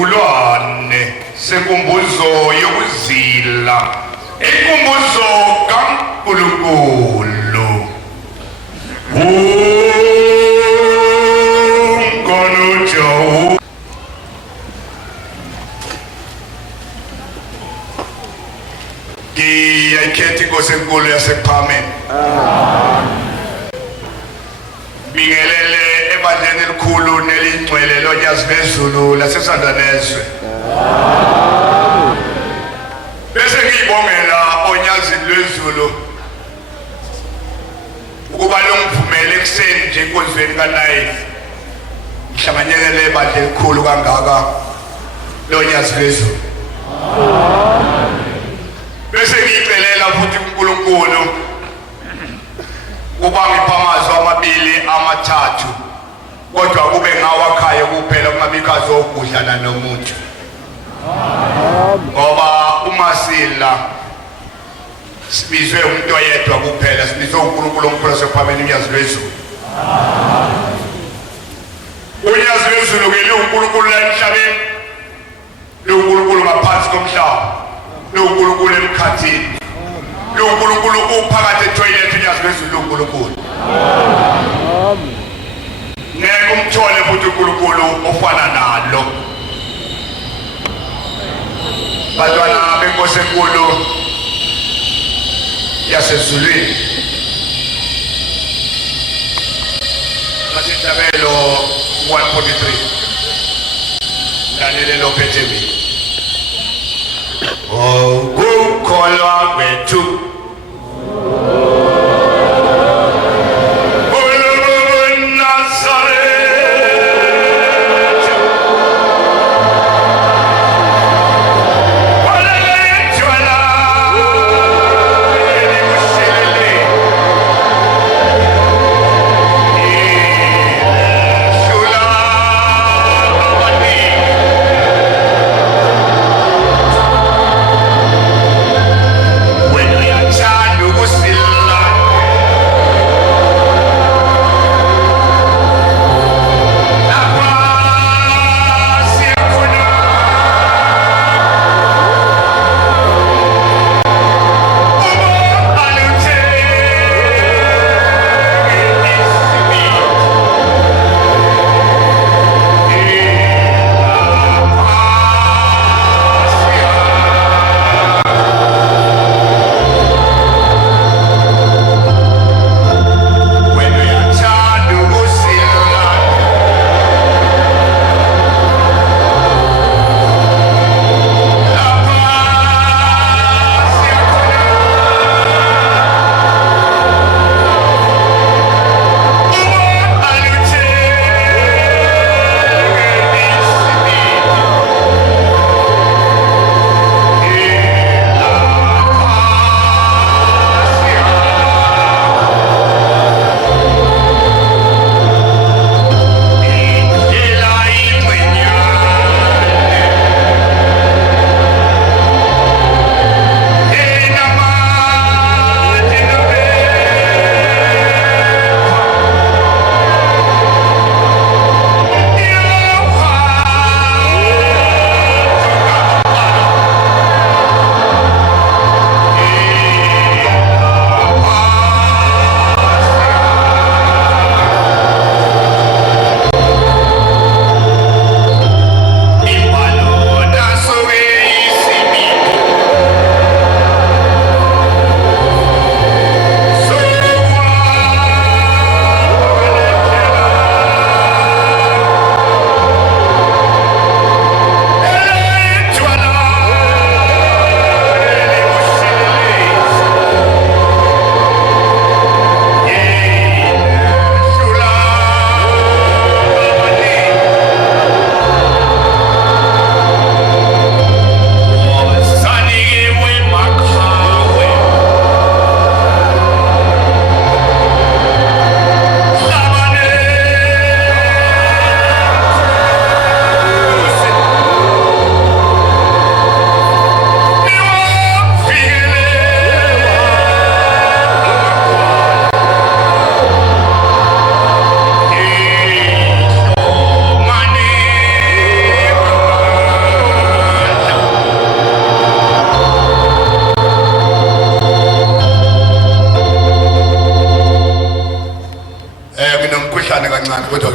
isizukulwane senkumbuzo yokuzila inkumbuzo kaNkulunkulu uNkulunkulu ngiyayikhetha inkosi enkulu yasePhamen bingelele ebandleni elikhulu nelingcwele lonyazi lwezulu laseSandaneswe bese ngiyibongela onyazini lwezulu ukuba longivumele ekuseni nje enkonzweni kaNayini ngihlanganyelele ebandleni elikhulu kangaka lonyazi lwezulu bese ngiyicelela futhi uNkulunkulu kuba ngipha amazwi amabili amathathu kodwa kube ngawakhaya kuphela kungabikhazi okudlana nomuntu ngoba uma sila sibizwe umuntu oyedwa kuphela sibizwe uNkulunkulu omkhulu wasePhamen unyazi lwezulu unyazi lwezulu ke uNkulunkulu la emhlabeni uNkulunkulu ngaphansi komhlaba uNkulunkulu emkhathini uNkulunkulu uphakathi etoilet unyazi lwezulu uNkulunkulu ngeke umthole futhi uNkulunkulu ofana nalo bantwana benkosi enkulu yasezulwini Tabelo 143 Daniel ophethe mina ukukholwa kwethu When we are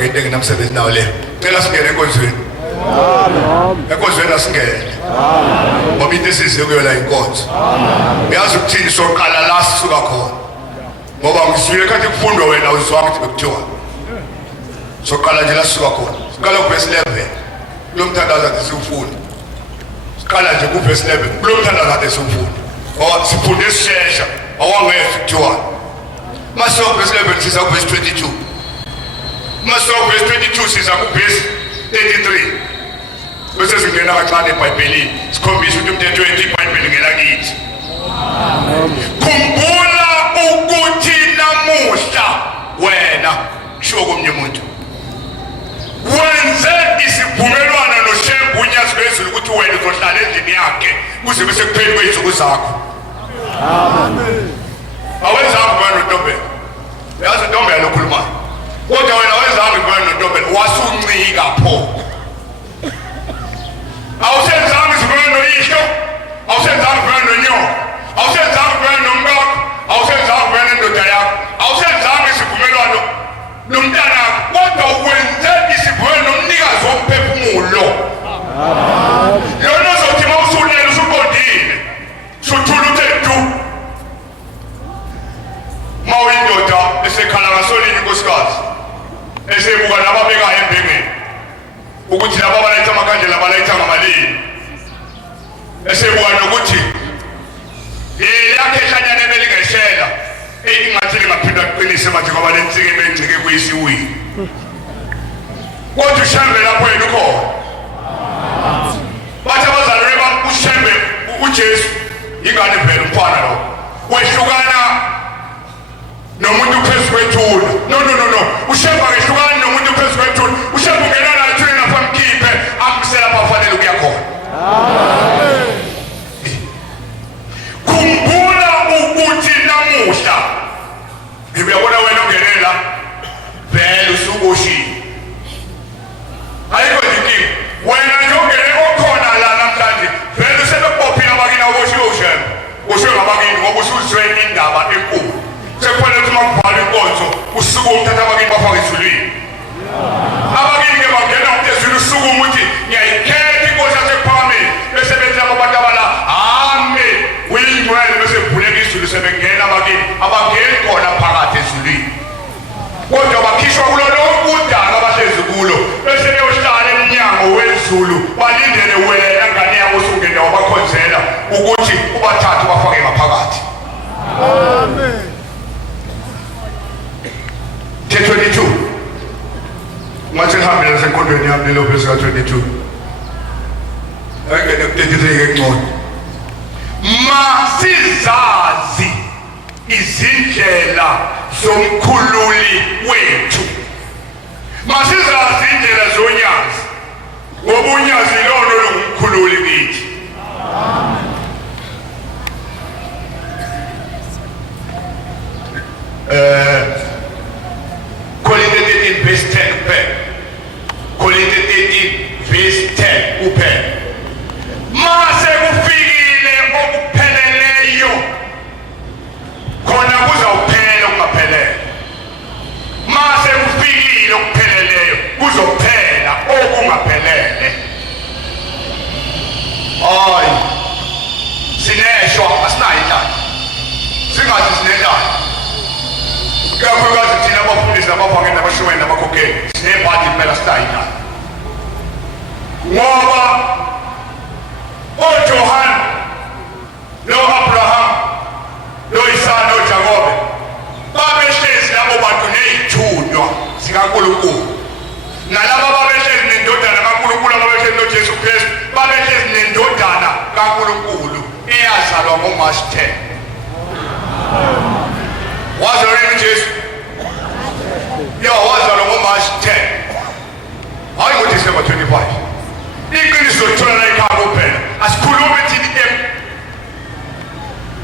ngento enginamsebenzi nawo le cela singene enkonzweni enkonzweni asingene ngoba into esize kuyo la inkonzo uyazi ukuthini soqala la sisuka khona ngoba ngisuyile khathi kufundwa wena uzwanga ukuthi bekuthiwa soqala nje la sisuka khona siqala ku-verse 11 kulo mthandazo ade siwufunda siqala nje ku-verse 11 kulo mthandazo ade siwufunda ngoba sifunde sishesha awangezwa kuthiwa masiwa ku-verse 11 siza ku-verse 22 masiwa ku-verse 22 siza ku-verse 33 bese singena kancane eBhayibhelini sikhombisa ukuthi umthethweni iBhayibheli ngelakithi khumbula ukuthi namuhla wena kusho komunye umuntu wenze isivumelwano noShembu unyazi lwezulu ukuthi wena uzohlala endlini yakhe kuze bese kupheli kwey'nsuku zakho. Amen. Awenzanga kubana noNtombela yazi uNtombela lokhulumayo kodwa wena wenzanga kubana noNtombela wasuncika pho awusenzanga isivumelwano noyihlo awusenzanga kubana nonyoko awusenzanga kubana nomkakho awusenzanga kubana nendoda yakho awusenzanga isivumelwano nomntana kodwa wenze isivumelwano nomnikazi womphefumulo. Lona uzothi uma usulela usubondile suthula uthe du ma uyindoda esekhala ngasolini inkosikazi esebuka nababekayo embengeni ukuthi laba balayitha amakhandlela balayitha ngamalini esebuka nokuthi yakhe ehlanyana ebelingeshela ingathi lingaphinda kuqinise manje ngoba lensike ebengcike kuyisiwini kodwa uShembe lapho yena ukhona bathi abazalwane bam uShembe uJesu ingane phela umfana lo wehlukana nomuntu phezu kwethuna no uShembe akehlukani nomuntu phezu kwethuna uShembe ungena la ethuneni lapha mkhiphe akusela bafanele ukuya khona. Amen. Khumbula ukuthi namuhla ngiyabona wena ungenela vele usukushini ayikho inkinga wena nje ungene okhona la namhlanje vele usebebophile abakini awuboshiwe uShembe ushiwe ngabakini ngoba usuzweni indaba enkulu sekufanele ukuthi makubhala inkonzo usuku umthatha abakini bafake ezulwini abakini ke bangena ukuthi ezulwini usuku ukuthi ngiyayikhetha inkosi yasephakamileyo bese benza abantu abala amen uyingcwele bese kuvuleka izulu sebengena abakini abangeni khona phakathi ezulwini kodwa bakhishwa kulo lonke udaka abahlezi kulo bese beyohlala emnyango wezulu balindele wena ngane yakho usungena wabakhonzela ukuthi ubathathe ubafake ngaphakathi. Amen. 22 ngathi ngihambile nasenkondweni yami lelo verse ka22 ayingene ku33 ke ngcono masizazi izindlela zomkhululi wethu masizazi indlela zonyazi ngoba unyazi lona olungumkhululi kithi. Korinthe 13 verse 10 kuphela Korinthe 13 verse 10 kuphela mase kufikile okupheleleyo khona kuzawuphela okungaphelele mase kufikile okupheleleyo kuzophela okungaphelele. Hayi sineshwa asinayo indaba singathi sinendaba kakhulukazi thina abafundisi nabavangeli nabashumeni nabakhokheli sinebhadi impela sinayo indaba ngoba oJohane no-Abraham no-Isaka noJakobe babehlezi labo bantu ney'thunywa zikaNkulunkulu nalaba babehlezi nendodana kaNkulunkulu ababehlezi noJesu Kristu babehlezi nendodana kaNkulunkulu eyazalwa ngoMashi 10. wazalwa yini uJesu? wazalwa ngoMashi 10 hayi ngoDisemba 25. iqiniso lithola la ekhaya kuphela asikhulume thini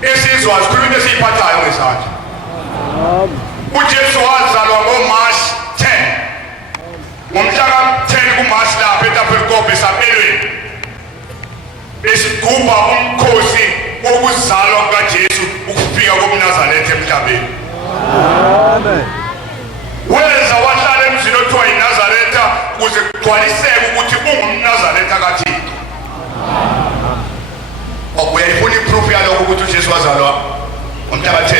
esizwa asikhulume esiyiphathayo ngesandla. uJesu wazalwa ngoMashi 10 ngomhla ka-10 kuMashi lapha eTabernacle esabelweni besigubha umkhosi wokuzalwa kukaJesu ukufika koMnazaretha emhlabeni. Amen. Wenza wahlala emzini othiwa yiNazaretha ligcwaliseke ukuthi ungumNazaretha kaThixo. Uyayifuna iproof yalokho ukuthi uJesu wazalwa ngomhla ka-10?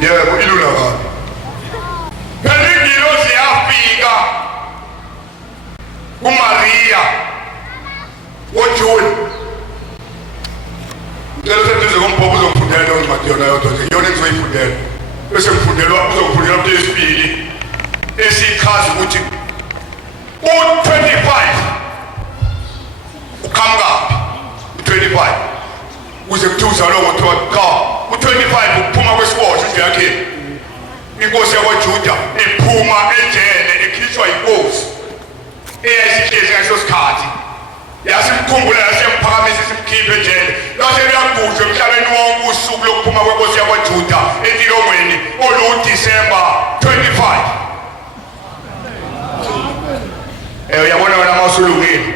Yebo, ilula kabi. Phela ingilosi yafika kuMaria ngoJuni. Ngicela ukuthi komphoko uzongifundela leyo ncwadi yona yodwa nje, iyona engizoyifundela. Bese ngifundelwa uzongifundela into yesibili esichaza ukuthi u-25 uqhamuka u-25 kuze kuthi uzalwa ngo-12 cha u-25 ukuphuma kwesiboshwa nje yakhe inkosi yakwaJuda ephuma ejele ekhishwa inkosi eyayisihlezi ngaleso sikhathi yasimkhumbula yasemuphakamisa isimkhiphe ejele lase liyagujwa emhlabeni wonke usuku lokuphuma kwenkosi yakwaJuda entilongweni oluDisemba 25. Uyabona wena mawusulungile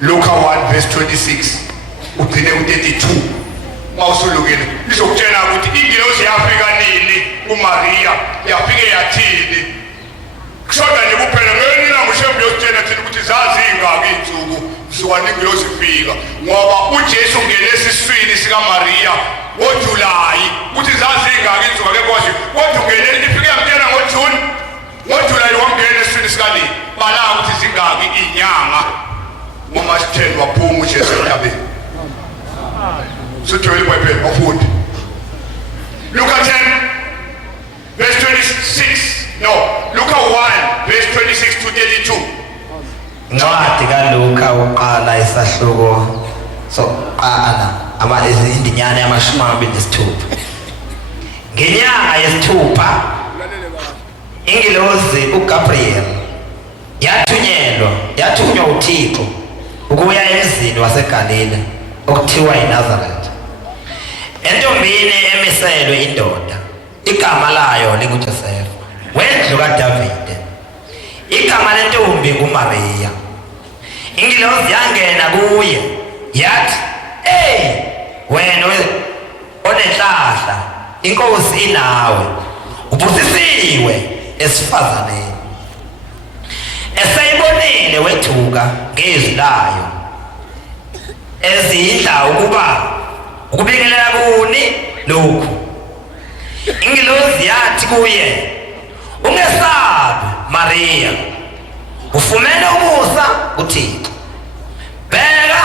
Luka 1 verse 26 ugcine ku-32 mawusulungile izokutshela ukuthi ingilosi yafika nini kuMaria yafike yathini kushoda nje kuphela ngenina ngushembe yositshela thina ukuthi zazingaki iy'nsuku zisuka ingilosi ifika ngoba uJesu ungene esiswini sikaMaria ngoJulayi ukuthi zazingaki iy'nsuku akekwazi kodwa ungene ifike yamtshela ngoJuni ngoJulayi wangena esiswini sikanini bala ukuthi zingaki inyanga ngoMashi 10 waphuma uJesu emhlabeni. Sithola iBhayibheli bafundi. Luka 10 verse 26 no Luka 1 verse 26 to 32. Ncwadi kaLuka uqala isahluko soqala indinyana yamashumi amabili nesithupha. Ngenyanga yesithupha ingilosi uGabriel yathunywa uThixo ukuya emzini waseGalile okuthiwa yiNazaretha entombini emiselwe indoda igama layo linguJosefa wendlu kaDavide. Igama lentombi nguMaria. Ingilosi yangena kuye yathi, wena onenhlahla inkosi inawe, ubusisiwe esifazaneni. Esayibonile wethuka ngezwi layo ezidla ukuba ukubingelela kuni lokhu. Ingilosi yathi kuye, ungesabi Maria, ufumene umusa kuThixo. Bheka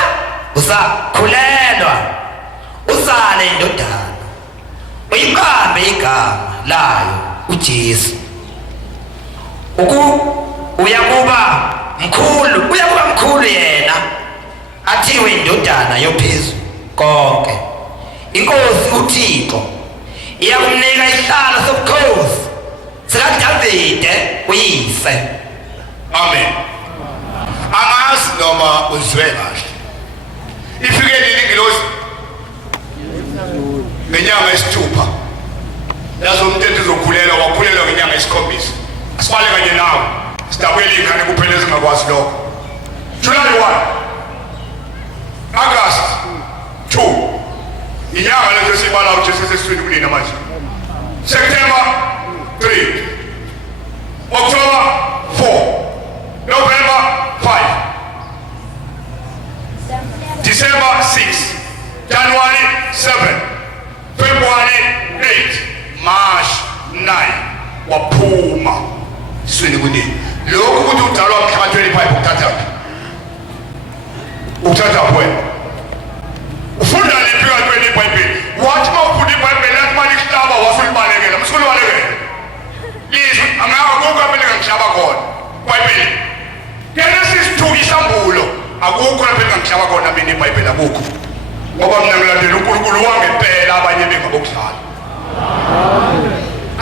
usakhulelwa uzale indodana, uyiqambe igama layo uJesu. Uyakuba mkhulu yena athiwe indodana yophezulu konke. Inkosi uThixo iyakumnika isihlalo sobukhosi sikaDavide uyise. Amen. Angazi noma uzwe kahle. Ifike leli ingilosi ngenyanga yesithupha. Yazo umthetho uzokhulelwa wakhulelwa ngenyanga yesikhombisa. Asibale kanye nawe. Sidabuyele ikhane kuphela ezingakwazi lokho. July 1 August 2 inyanga lezo sibala uJesu eseswini kulina manje. September 3 October 4 November 5 December 6 January 7 February 8 March 9 waphuma iswini kunini. Lokhu ukuthi udalwa mhla 25 ukuthatha wena ufunda liphi kaQueni iBhayibheli wathi mawufunda iBhayibheli lathi mali kuhlaba wasulibalekela msulibalekela lizwi angakho kaphela ngihlaba khona iBhayibheli Genesis 2 isambulo akukho lapha engihlaba khona mina iBhayibheli akukho ngoba mina ngilandela uNkulunkulu wangempela abanye bengabokudlala.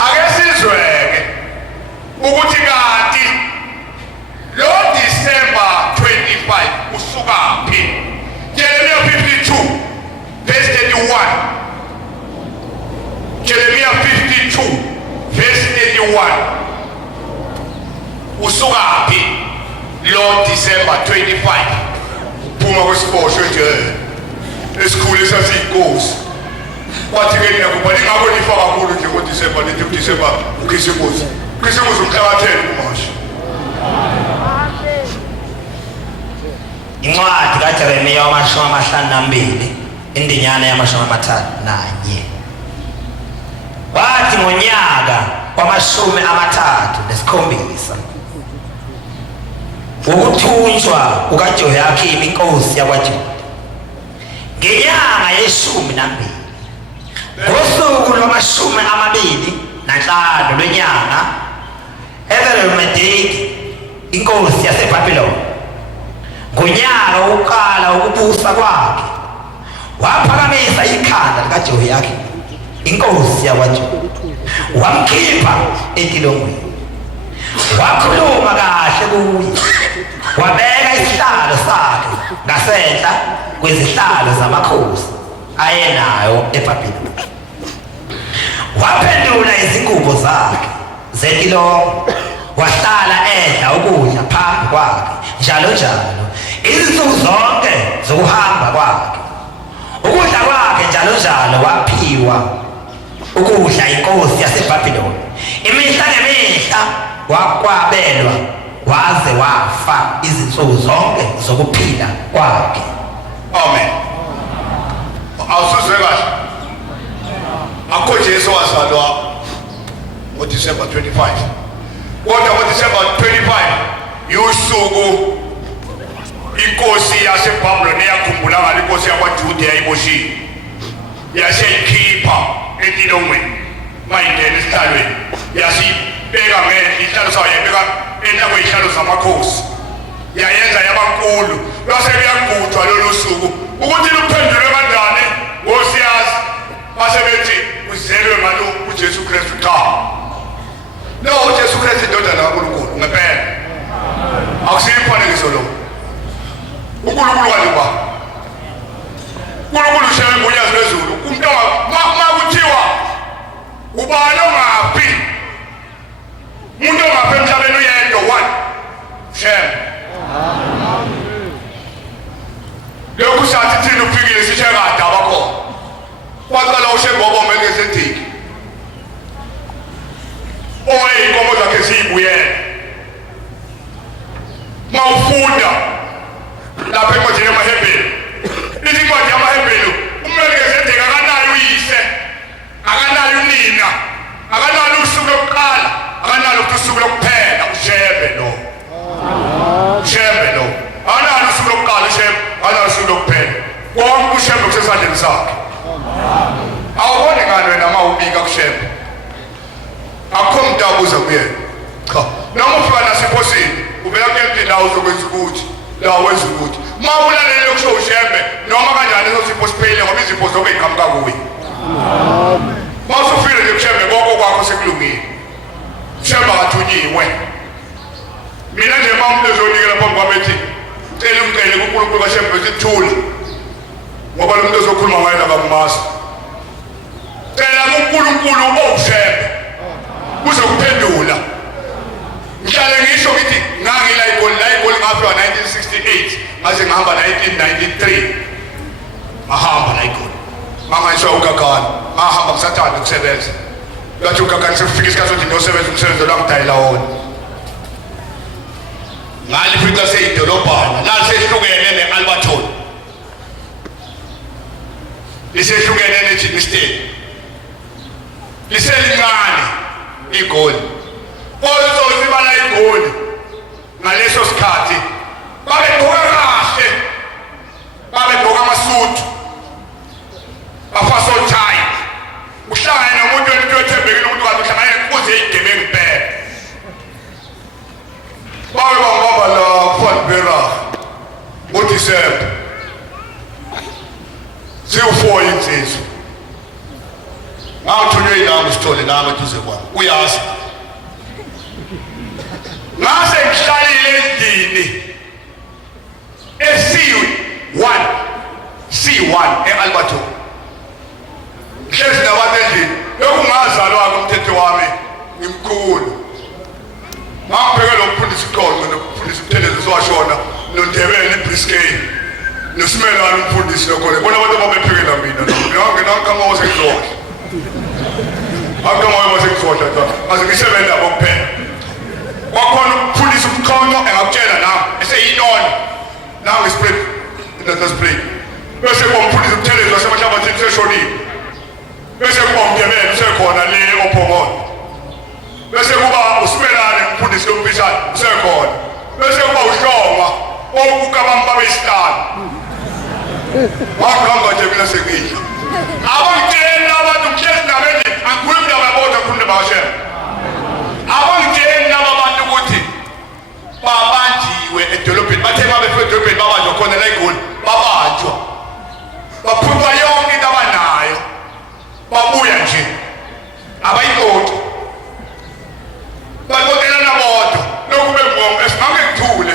Ake sizweke ukuthi kanti lo December 25 usukaphi. Jeremiah 52 verse 31 Jeremiah 52 verse 31 usukaphi lo December 25 phuma kwesiboshwe nje esikhulu esasiyinkosi wathi ke nina kubani ngakho nifa kakhulu nje ngoDisemba lethi uDisemba ukhisimusi kwisibuzo umhlabatheni kumasha. Incwadi kaJeremiya 52 indinyana ya31. Wathi ngonyaka wa37 ukuthunjwa kukaJehoyakhimi inkosi yakwaJuda, ngenyanga ye12 ngosuku lwa25 lwenyanga, Evil-Merodach inkosi yaseBhabhiloni, ngonyaka wokuqala ukubusa kwakhe, waphakamisa ikhanda likaJehoyakhimi inkosi yakwaJuda, wamkhipha entilongweni, wakhuluma kahle kuye, wabeka isihlalo sakhe ngasenhla kwezihlalo zamakhosi ayenayo eBhabhiloni, waphendula izingubo zakhe zentilongo, wahlala edla ukudla phambi kwakhe njalo njalo izinsuku zonke zokuhamba kwakhe. Ukudla kwakhe njalo njalo waphiwa ukudla inkosi yaseBhabhiloni, imihla nemihla wakwabelwa waze wafa izinsuku zonke zokuphila kwakhe. Amen. Awusuzwe kahle. Akho Jesu wazalwa ngoDisemba 25. Kodwa ngoDisemba 25 usuku inkosi yaseBhabhiloni yakhumbula ngalo inkosi yakwaJuda yayiboshiwe, yaseyikhipha entilongweni mayingena esihlalweni, yasibeka ngezihlalo sayo, yabeka entabeni izihlalo zamakhosi, yayenza yabankulu. Lwase luyagujwa lolu suku ukuthi luphendulwe kanjani ngosiyazi basebethi uzelwe ngalo uJesu Kristu. Cha, no, uJesu Kristu indodana kaNkulunkulu ngempela, akusiyo imfanekiso lo. uNkulunkulu kaliba uNkulunkulu ushaye ngonyazi lwezulu. Umntwana makuthiwa ubani ongaphi, umuntu ongaphi emhlabeni uyedwa one Shem. Lokhu sathi thina ufikile sishe kade abakhona, waqala uShem wabomeke esediki oyinkomo zakhe ziyibuyela. Mawufunda lapha encwadini yamaHebheru, incwadi yamaHebheru, ummelkezedeki akanayo uyise, akanayo unina, akanayo usuku lokuqala, akanalo usuku lokuphela. uShembe lo, uShembe lo, akanalo usuku lokuqala uShembe, akanalo usuku lokuphela. Konke uShembe kusesandleni sakhe. Awuboni ngani wena mawubika kuShembe? Akho umuntu abuza kuyena. Cha, noma ufika nasephosini ubeka kephi indawo zokwenza ukuthi la wenza ukuthi mawulalele kusho uShembe noma kanjani ezosipho siphele ngoba izipho zonke iqhamuka kuye. Mawusufile nje uShembe konke kwakho sekulungile. uShembe akathunyiwe. Mina nje mawumuntu ezonikela phambi kwabethi cela umcele kuNkulunkulu kaShembe sithule ngoba lo muntu ezokhuluma ngaye abakumazi. Cela kuNkulunkulu uShembe uzokuphendula. Ngihlale ngisho ngithi ngangila igoli ngafika 1968 ngaze ngihamba 1993 ngahamba la igoli ngangayiswa uGagani, ngahamba ngisathanda ukusebenza. Ngathi uGagani sekufika isikhathi sokuthi ngiyosebenza umsebenzi olangidayela wona. Ngalifica seyidolobhana lalisehlukene ne-Alberton, lisehlukene ne-Germiston, liselincane igoli. Ozothi bala igoli ngaleso sikhathi babegqoka kahle, babegqoka amasudu, bafasa othayi. Uhlangane nomuntu wethembekile ukuthi kanti uhlangane kuze igebengu kuphela. Babe bangibamba la kufanibera ngoDisemba ziwu-4 insizwa. Ngangithunywe yinami Sithole nami eduze kwami, uyazi ngase ngihlalile endlini C1 e-Alberton, ngihlezi nabantu endlini. Lokhu ngazalwa-ke umthetho wami ngimkhulu. Ngangibheke lo mfundisi Qonco nomfundisi Buthelezi sowashona noNdebele iBriskey noSimelane umfundisi lokhona, bona abantu babephekela mina nangikhamoze ngizodla. Akamoya masekuzoda aze ngisebenza bokuphela wakhona ukufundisa umkhonyo engakutshela nawe eseyinona nawe spray the spray bese komfundisa ukuthelezwa sebahlabathini seshonile bese kuba umdebele usekhona le ophongona bese kuba usibelane umfundisi lompishana usekhona bese kuba uhlongwa okukabamba besihlanu wahamba nje mina sekidla abangitshela abantu kuhlezi nabeni angikhulumi nababodwa khuluma nabashela abangitshela abantu ukuthi babanjiwe edolobheni bathe babefika edolobheni babanjwa khona la eGoli babanjwa baphuma yonke into abanayo babuya nje abayixoxa baxoxela nabodwa lokhu bengqondo esingangekuthule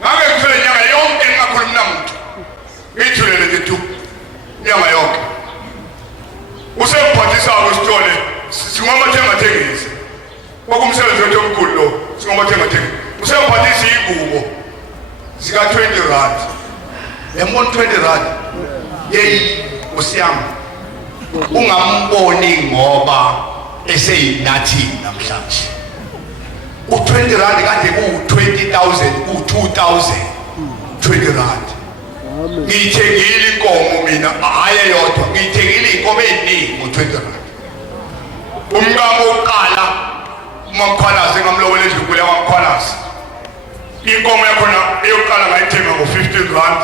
ngangekuthule nyanga yonke ngingakhulumi namuntu ngithulele nje tu nyanga yonke usemphathisako sithole singomathengathengisi okumsebenzi wethu omkhulu lo singomathengathengisi usemphathisa iy'ngubo zika-20 rand yambona 20 rand yeyi usiyami ungamboni ngoba eseyinathini namhlanje u-20 rand kade ku-20,000 ku-2,000 20 rand ngiyithengile inkomo mina hhayi eyodwa ngiyithengile iy'nkomo ey'ningi ngo-20 rand umkamo wokuqala uMamkhwanazi engamlobela edlunkulu yaMamkhwanazi inkomo yakhona eyokuqala ngayithenga ngo-15 rand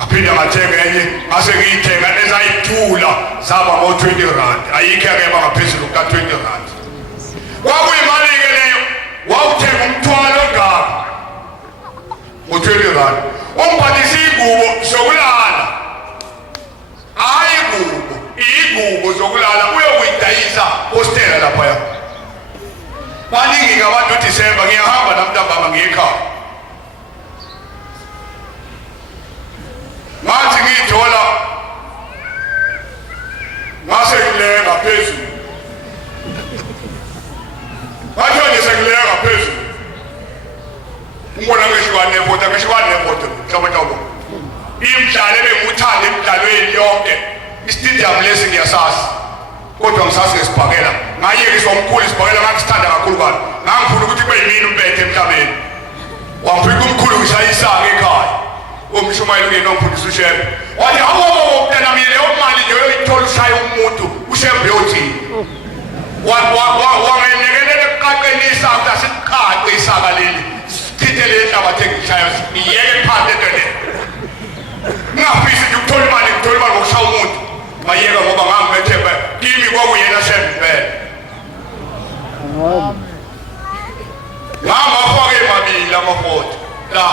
ngaphinde ngathenga enye ngase ngiyithenga ezayithula zaba ngo-20 rand ayikho yakeba ngaphezulu kuka-20 rand kwakuyimali-ke leyo wawuthenga umthwalo ngabo ngo-20 rand umphathisa iy'ngubo zokulala hhayi iy'ngubo zokulala uyokuyidayisa postela laphaya baningi-ke abantu uDisemba ngiyahamba namntambama ngiyekhaya ngathi ngiyithola ngase ngilenga phezulu bathiwa nje sengilenga phezulu ngibona ngeshukane nefoto hlobo imidlalo ebengiwuthanda emidlalweni yonke istadium lesi ngiyasazi kodwa ngisazi ngesibhakela ngayekiswa umkhulu isibhakela ngakisithanda kakhulu kani ngangifuna ukuthi kube yimini umpethe emhlabeni wangifika umkhulu ngishayisanga ekhaya umshumayeli nginomfundisa ushembe wathi mntana leyo mali nje uyoyithola ushaya umuntu ushembe yothini wangenekelela ekuqaqeni isaka siqaqe isaka leli sithithe le hlabathi engishaya ngiyeke phansi entweni ngingafisi nje ukuthola imali ngokushaya umuntu mayeka ngoba ngangimethemba kimi kwakuyena shembe impela ngangafake mabili amafoto la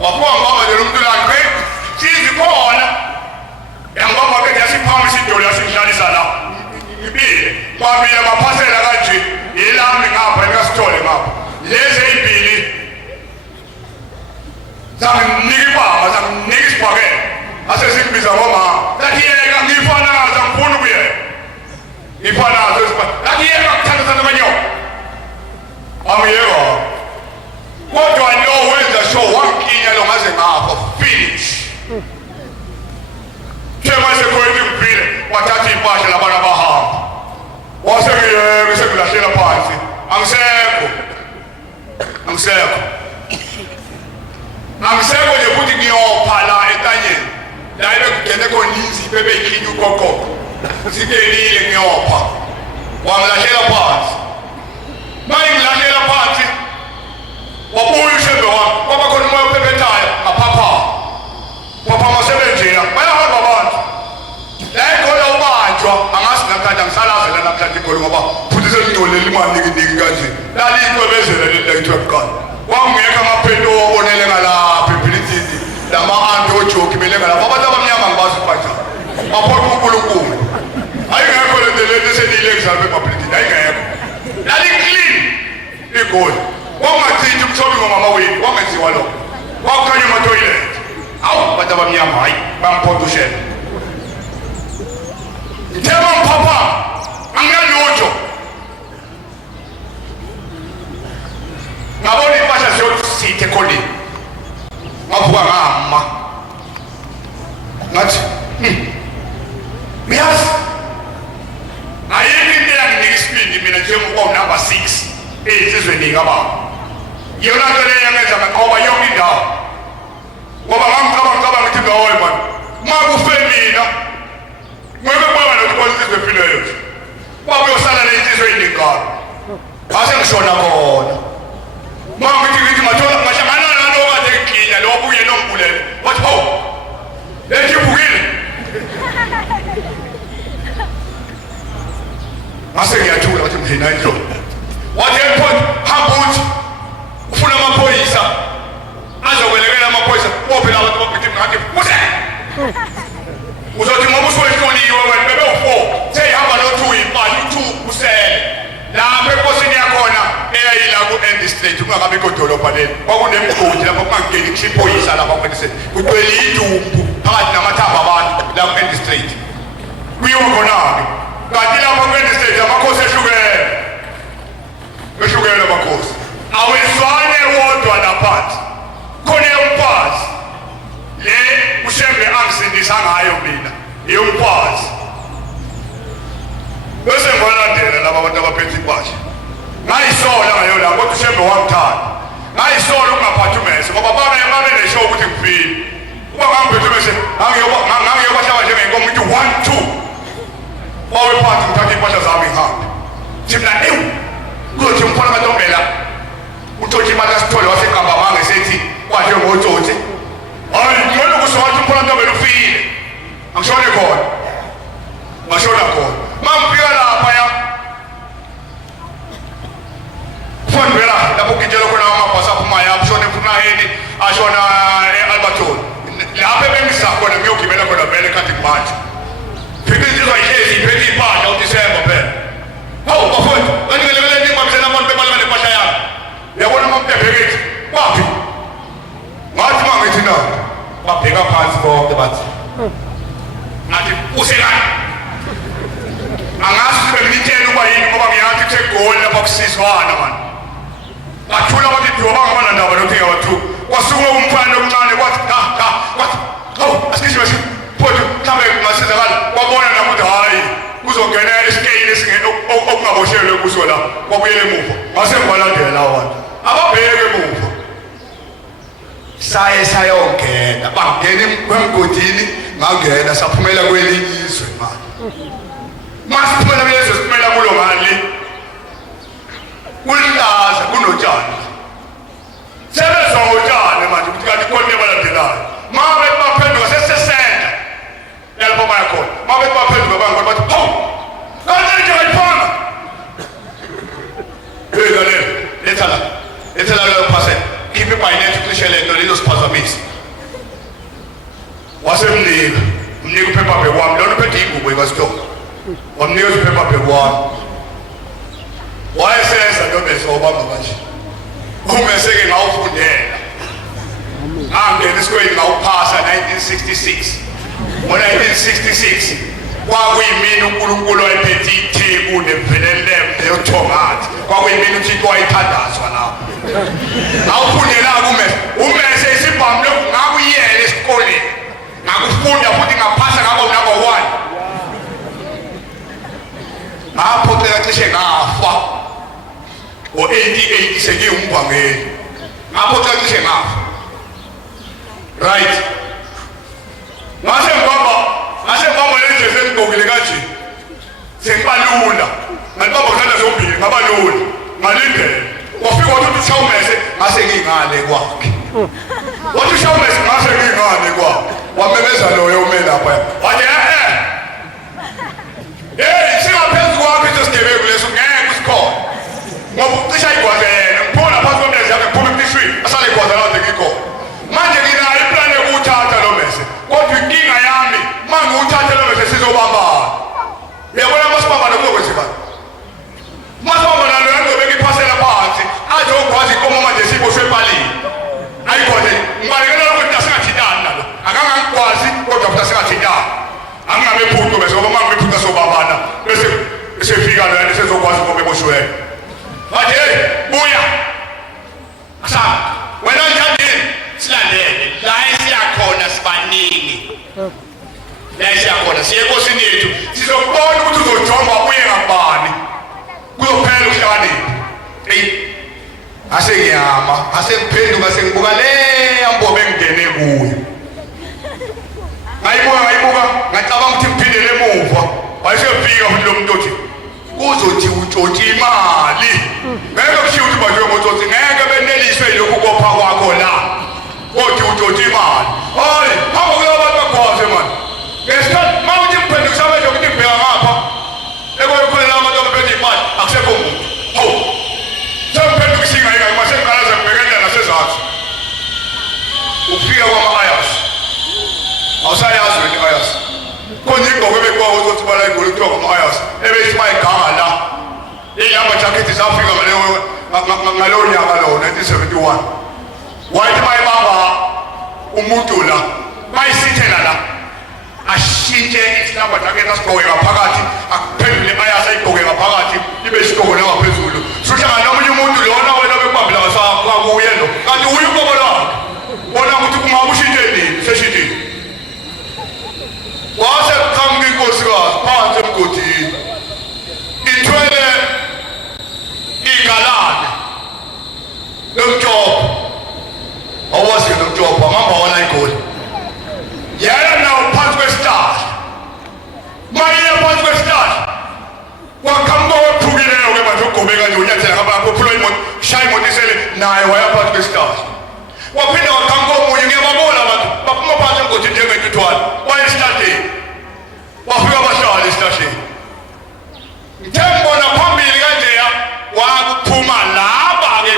wakuhamba nje umuntu lakhe sizikhona yangibamba ke yasiphama isidolo yasidlalisa la ibile kwabile baphasela kanje yelami ngapha ngikasithole ngapha lezi ezibili zamnika ibaba zamnika isibhakela asesibiza ngoma lathi yeka ngifana ngaza ngifuna ukuye ngifana ngazo lathi yeka kuthanda namanyoka amiyeka kodwa lo wenza show wankinya lo ngaze ngapha finish thema sekwethu kuphile wathatha impahla labantu abahamba wasengiyeke sengilahlela phansi angisekho nje futhi ngiyopha la entanyeni la ebekugene khona izipho ebeyikhinya ugogo zikelile ngiyopha wangilahlela phansi mayingilahlela phansi wabuya ushembe wami kwaba khona umoya ophephethayo ngaphaphama sebenzela bayahamba abantu la ekhona ubanjwa angazi namhlanje angisalazela namhlanje igoli ngoba futhi sengingcolela imali nikiniki kanje laliyiqwebezela lelithiwa ebuqala kwangekho amaphento obonele ngalapha ebhilidini lama-anti ojoki bele ngalapha abantu abamnyama ngibazi ubanja baphoqa unkulunkulu ayingekho lento lento eseniyilekizalo emabhilidini ayingekho lali-clean igoli wangachithi umhlobi ngomama wenu wangenziwa lokho wakukhanya amatoyilethi awu abantu abamnyama hayi bangiphoqa ushela ngithema mphapha angiyalutho ngabona impahla ziyosithe ekhoneni ngavuka ngama ngathi uyazi njengoba number 6 ezizweni ngababa yona nto leyo yenza ngaqoba yonke indawo ngoba ngicabanga ngithi ngawe man makufe mina ngeke kwaba nokuthi sizwefileyo kwaba uyosala lezizwe indingalo base ngishona khona ngithi mathola ngahlangana nalo kade ngiginya lo buye nongibulele wathi ho lethi bukile base ngiyathula wathi mhlina indlo wathi emport habuthi ufuna amaphoyisa azokwelekela amaphoyisa bophe la bantu baphethe ngathi kuse uzothi ngoba usuwehloliwe wena bebe u4 seyihamba no2 imali u2 kusele lapha enkosini yakhona eyayila ku-End Street ungakabikho dolobha leli kwakunemgodi lapho kungangeni kusho iphoyisa lapha kwendise kugcwele idumbu phakathi namathamba abantu la ku-End Street kuyiwa khona-ke kanti lapha ku-End Street amakhosi ehlukene amakhosi awezwane wodwa naphansi khona eyomfazi le ushembe angisindisa ngayo mina eyomfazi bese ngibalandela laba abantu abaphethe impahla ngayisola ngayo la kodwa ushembe wangithanda ngayisola ukungaphathi umese ngoba babe neshow ukuthi ngifile uba ngangiphethe umese ngangiyobahlaba njengenkomo ngithi 1 2 wawe phansi ngithatha impahla zami ngihambe thina ewu kuzothi ngifuna kantombela uthothe imali asithole waseqambamanga esethi kwahle ngotsotsi hayi ngcono kusowathi umfuna ntombela ufile angishone khona ngashona khona mangifika lapha ya fondela lapho kugitshela khona amabhasi aphumayo ashona eMfunaheni ashona e-Alberton lapho ebengisakhona ngiyogibela khona vele kanti kumanje phinde insizwa ihlezi iphethe impahla uDisemba phela hawu bafowethu kanti-ke ndingibambisela abantu bebaleka nempahla yami yabona mamtebhekethi kwaphi ngathi mangithi na babheka phansi bonke bathi ngathi usekani angazi ukuthi bengitshela ukuba yini ngoba ngiyathi kuthe goli lapha kusizwana mani bathula bathi diwa bangabanandaba nokuthi ngawathu kwasuka umfana omncane kwathi kwathi hawu asikishiwe photo mhlawumbe kungasizakala kwabona nakuthi hhayi kuzongena isikeyili okungaboshelwe kuso la kwabuyela emuva ngase ngibalandela lawo bantu ababheke emuva sayongena bangena emgodini ngangena saphumela kwelinye izwe mani masiphumela kulezwe siphumela kulo mali kulihlaza kunotshani sebezwa ngotshani manje ukuthi kanti khona ebalandelayo mabe baphenduka sesesenta yalapho bayakhona mabe baphenduka bangona bathi hawu kanti nje ayiphanga letha la leyo phasela khiphe ibhayinethi ucishe lento lizosiphazamisa wasemnika mnika uphephabheki wami lona uphethe ingubo ikasitolo wamnikeza uphephabheki wami wayesenza ntomese wabamba kanje umese-ke ngawufundela angena esikoleni ngawuphasa 1966 ngo-1966 kwakuyimini uNkulunkulu wayephethe itheku nevelelem neyothongathi kwakuyimini uThixo wayithandazwa lapho ngawufundela-ke umese isibhamu lokhu ngakuyela esikoleni ngakufunda futhi ngaphasa ngabo number 1 ngaphoxeka cishe ngafa ngo-88 sengiwumvangeli ngaphoxeka cishe ngafa right ngase ngibamba lezi sengigqokile kanje sengibalula ngalibamba ngithanda zombili ngabalula ngalindela wafika wathi uShawumese ngase ngingale kwakhe wathi uShawumese ngase ngingale kwakhe wamemeza loyo ume lapha wathi singaphezu kwakho isesigebengu leso ngeke usikhona ngoba ucisha igwaze yena ngiphuma naphansi kwemlezi yakhe ngiphuma emtishwini asale igwaze lade ngikhona manje nginayo iplani yokuwuthatha lo mese kodwa inkinga yami uma ngiwuthathe lo mese sizobambana uyabona masibambana kuzokwenzekani masibambana lo yangizobeka iphasela phansi azokwazi inkomo manje siboshwe epalini ayikhona ngibalekela ukuthi asingathintani nalo akangangikwazi kodwa futhi asingathintani angingabephuthu bese ngoba uma ngibephutha sobabana bese esefika lana sezokwazi inkomo eboshiweyo bathi hey buya asengiyama asengiphenduka sengibuka leya mbobe engene kuyo ngayibuka ngacabanga ukuthi ngiphindele emuva wayesefika futhi lo muntu othi kuzothi utshotshi imali ngeke kushiye ukuthi bajwe ngotsotsi ngeke beneliswe lokhu kopha kwakho la kothi utshotshi imali hayi hamba kulo bantu bagwaze manje ngesikhathi mawuthi ngiphendukisa amehlo ukuthi ngibheka ngapha ekoyokholela abantu abaphethe imali akusekho umuntu hawu sengiphendukisa ingayika masengikalaza ngibhekela nasezantsi ukufika kwama-ayas awusayazi wena i-ayas konje ingqoko ebekwawo ukuthi balayigoli kuthiwa ngama-ayas ebethi mayiganga la amajakhethi zafika ngaleyo nyaka lowo 1971 wayithi mayibamba umuntu la mayisithela la ashintshe isilamba jakhethi asigqoke ngaphakathi akuphendule i-ayas ayigqoke ngaphakathi ibe sigqoko nangaphezulu suhlangana nomunye umuntu lona wena bekubambela ngakuye lo kanti uye uqobo lakhe bona ukuthi kungabe ushintshe nini seshintshile wase kuqhamuka inkosikazi phansi emgodini ithwele igalane lomjobho awazi lomjobho amamba wona igoli yena nawo phansi kwesihlahla maye phansi kwesihlahla kwaqhamuka ophukileyo ke manje ugobeka nje unyathela ngapha phula imoto shaya imoto isele naye waya phansi kwesihlahla waphinda waqhamuka omunye ngiyababona abantu baphuma phansi emgodini njengentuthwane wayesihlahleni wafika abahlala esihlahleni ngithembona phambili kanjeya wakuphuma laba-ke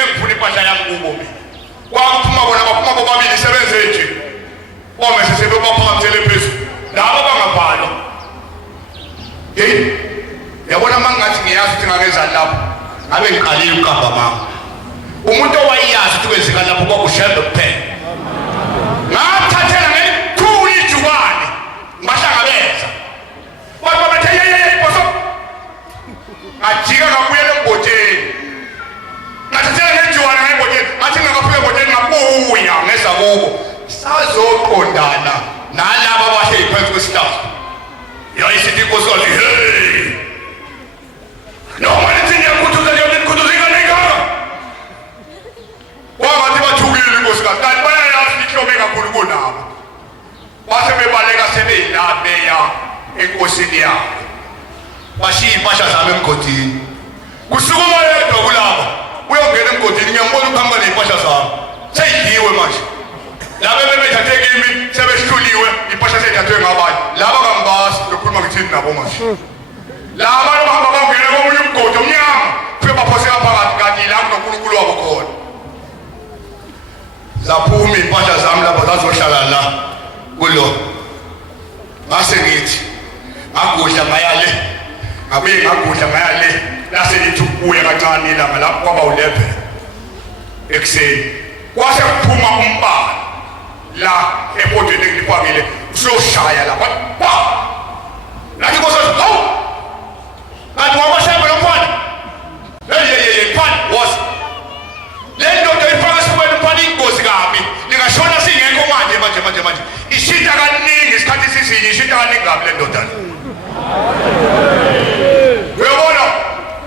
engifuna impahla yami kubo mina kwakuphuma bona baphuma bobabili sebenze nje omese sebebaphakamisele phezulu laba bangabhalwa heyi yabona uma ngingathi ngiyazi ukuthi ngangenzani lapho ngabe ngiqalile ukukamba mama umuntu owayiyazi ukuthi kwenzeka lapho kwakushembe kuphela ngathathela ngelikhulu ijubane ngahlangabeza bantu bathe boso ajika ngabuyela embotsheni ngathathela ngejuwana ngembotsheni ngathi ngakafika embotsheni ngabuya ngeza kubo sazoqondana nalaba abahleli phansi kwesihlahla yayisithi inkosikazi hey noma nithi ngiyakhuthuza nje nikhuthuza inganekanga wangathi bathukile inkosikazi kanti bayayazi ihlome kakhulu kunabo base bebaleka sebeyilabeya enkosini yabo bashiya impahla zabo emgodini kusukuma yedwa kulabo uyongena emgodini ngiyambona ukuhamba ney'mpahla zabo seyidliwe manje laba bebethathe kimi sebesihluliwe impahla seyithathwe ngabanye laba kangibazi lokhuluma ngithini nabo manje laba bahamba bangena komunye umgodi omnyama fike baphoseka phakathi kanti la kunonkulunkulu wabo khona zaphuma iy'mpahla zami lapho zazohlala la kulo ngase ngithi ngagudla ngayale ngabuye ngagudla ngayale lase lithi ukubuya kancane ilanga lapho kwaba u-11 ekuseni kwase kuphuma umbane la ebhodweni engilifakile usuyoshaya lapha lathi nkosazi hawu kanti wamashembe lo mfana yeyeyeye mfana wosi le ndoda ifaka esifubeni mfana iy'ngozi kabi ningashona singekho manje ishinta kaningi isikhathi sisinye ishinta kaningi kabi le ndoda uyabona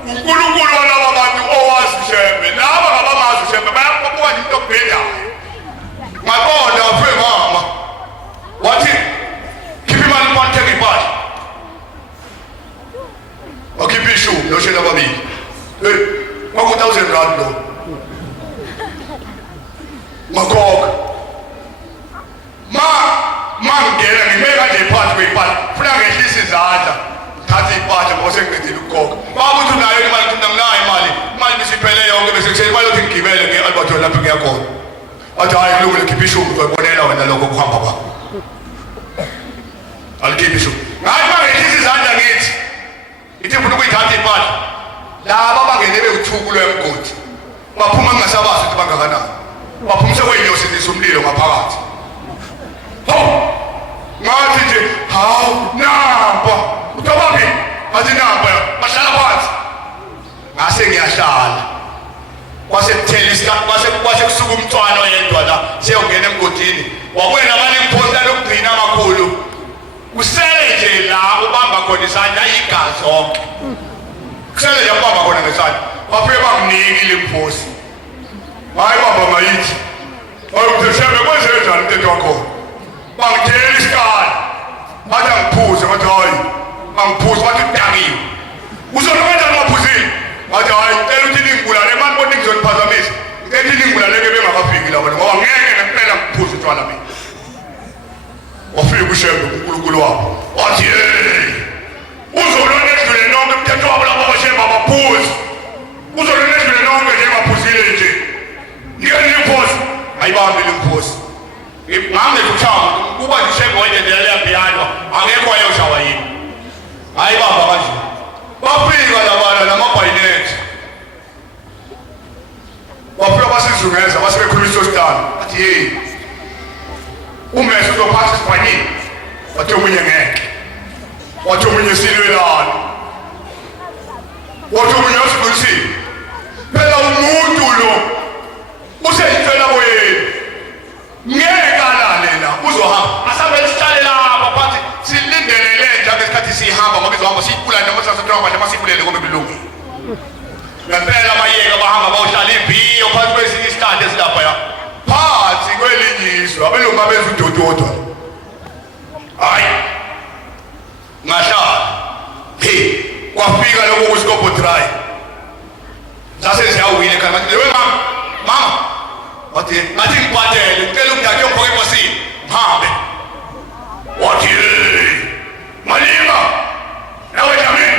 unkulunkulu walaba bantu owazi ushembe laba ngabamazi ushembe bayakubuka nje into okubhedayo ngaqonda waphiwe mama wathi khipha imali mfana thenga impahla wakhipha ishumi noshela ababili kwaku-1,000 rand lo ngakhokha mangingena ngibeka nje phansi kwey'mpahla funa ngehlisa izandla thatha iy'mpahla ngoba sengiqedile ukukhokha bakuthi unayo imali ukuthi anginayo imali bisiphele yonke bese kuseni imali yokuthi ngigibele nge-Albert Hall lapho ngiyakhona wathi hhayi kulungile khipha ishumi uzoyibonela wena lokho kuhamba kwakho alikhipha ishumi ngathi mangehlisa izandla ngithi ithi funa ukuyithatha iy'mpahla laba bangene bewuthuku lwemgodi baphuma ngingasabazi ukuthi bangakanani baphuma sekwey'nyosi zisa umlilo ngaphakathi hawu ngathi nje hawu namba utobaphi ngathi namba bahlala phansi ngase ngiyahlala kwase kusuka umntwana oyedwa la seyongena emgodini wabuye nabanye ngiphosta lokugcina amakhulu kusele nje la ubamba khona isandla igazi zonke kusele nje ubamba khona ngesandla bafike banginikile imvumo ngaleke bengakafiki laba ngoba ngeke ngempela ngiphuze utshwala mina. Wafika uShembe uNkulunkulu wabo wathi uzolona edlule nonke umthetho wabo labo abaShembe abaphuzi. Uzolona edlule nonke nje baphuzile nje. Ngeke ngiphuze ayibambe limkhosi. Ngambe kuchama kuba uShembe wayendele yapiyano angekho ayoshawa yini. Ayibamba kanje. Bafika labana namabhayinethi. Wafika basizungeza basebekhuluma isostana. Athi hey. Umese uzophatha isibhanini. Wathi omunye ngeke. Wathi omunye silwelana. Wathi omunye usibulisile. Phela umuntu lo useyitshela wena. Ngeke alalena uzohamba. Asabe sitshale lapha phansi silindelele njalo isikhathi sihamba ngoba izohamba sikula noma sasithoba nje masibulele ngoba bilungi. Ngempela bayeka bahamba bawuhlala iviyo phansi kwesinye isikhathi esilapha ya. Phansi kwelinyiswa abelungu abenza udododwa. Hayi. Ngashala. Hey, kwafika lokho kuScopo Drive. Sase siyawile kana ngathi we mama. Wathi ngathi ngibhatele ngicela ukudake ongibhoke ebhasini. Mhambe. Wathi Malima. Nawe jamini.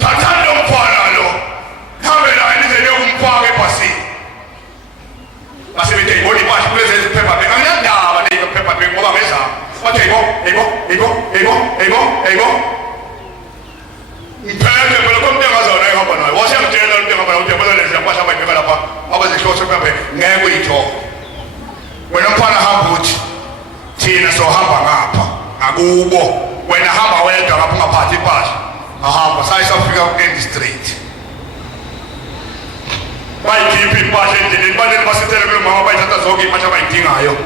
Thathanda umfana lo. Hambe la nize ukumfaka ebhasini. Base bethe ibona iphathi kulezi iphepha beka ngiyadaba le iphepha beka ngoba ngeza. Wathi ebo. Mphethe phela komntengazana ehamba nayo. Wasiyangitshela umntengazana ukuthi phela lezi yapasha bayibeka lapha abazihloso phepha ngeke uyithola. Wena mfana hamba uthi thina sohamba ngapha akubo. Wena hamba wedwa ngapha ungaphathi ipahla. Ahamba sayisafika ku-End Street. Bayikhipha impahla endleleni banele basithele kulo mama bayithatha zonke impahla abayidingayo.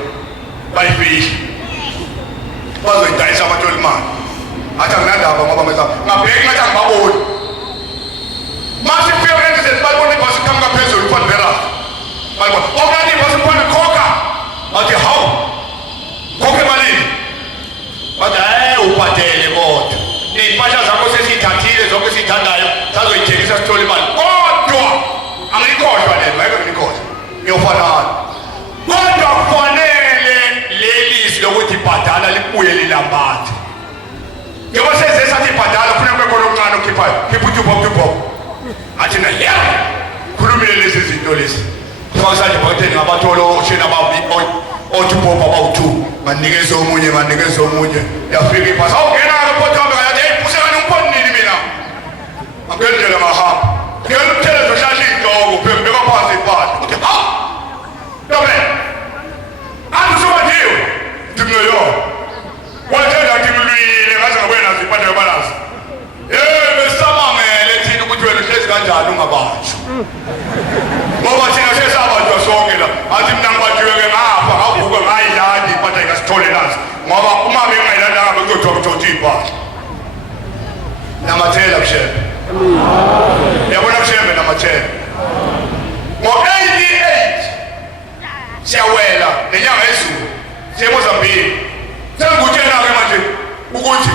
Bayifihla. Bazoyidayisa abathola imali. Athi anginandaba ngoba ngabheka ngathi angibaboni. Mase kufika ku-End Street bayibona ibhasi iqhamuka phezulu uphansi veranda. Bayibona okunye ibhasi uphansi khokha. Bathi hawu khokha emalini. Bathi ubhadele kodwa. Iy'mpahla zakho sesiyithathile zonke esiyithandayo sazoyithengisa sithole imali kodwa angiyikhohlwa le ngeke ngiyikhohlwa ngiyofanana kodwa kufanele lelizwi lokuthi ibhadala libuye lilambathe njengoba seze sathi ibhadala kufuneka kube khona okuncane okhiphayo khipha utubhop athi na ya khulumile lezi zinto lezi kufaka isandla ebhaketheni ngabathola oshena otubhop abawu-2 nganikeza omunye yafika ibhasi awungena ngaphothombe ngayathi eyiphuseka umponi nini mina angendlela ngahamba ngiyela ukuthela zohlahla iy'doko beka phansi ipahla uthi dobe andisobathiwe ndimngeyo wathenda nti ngilwile ngaze ngabuye nazo ipahla yobalazi besabangele thina ukuthi wena uhlezi kanjani ungabanjwa ngoba thina sesabanjwa sonke la athi mina ngibanjiwe-ke ngapha ngavuka ngayilanda ipahla ingasithole nazo ngoba uma bengayilandanga bekuzothoba iy'pahla namathela kushembe yabona kushembe namathela ngo-88 siyawela nenyanga yezulu siye-Mozambique sengikutshela-ke manje ukuthi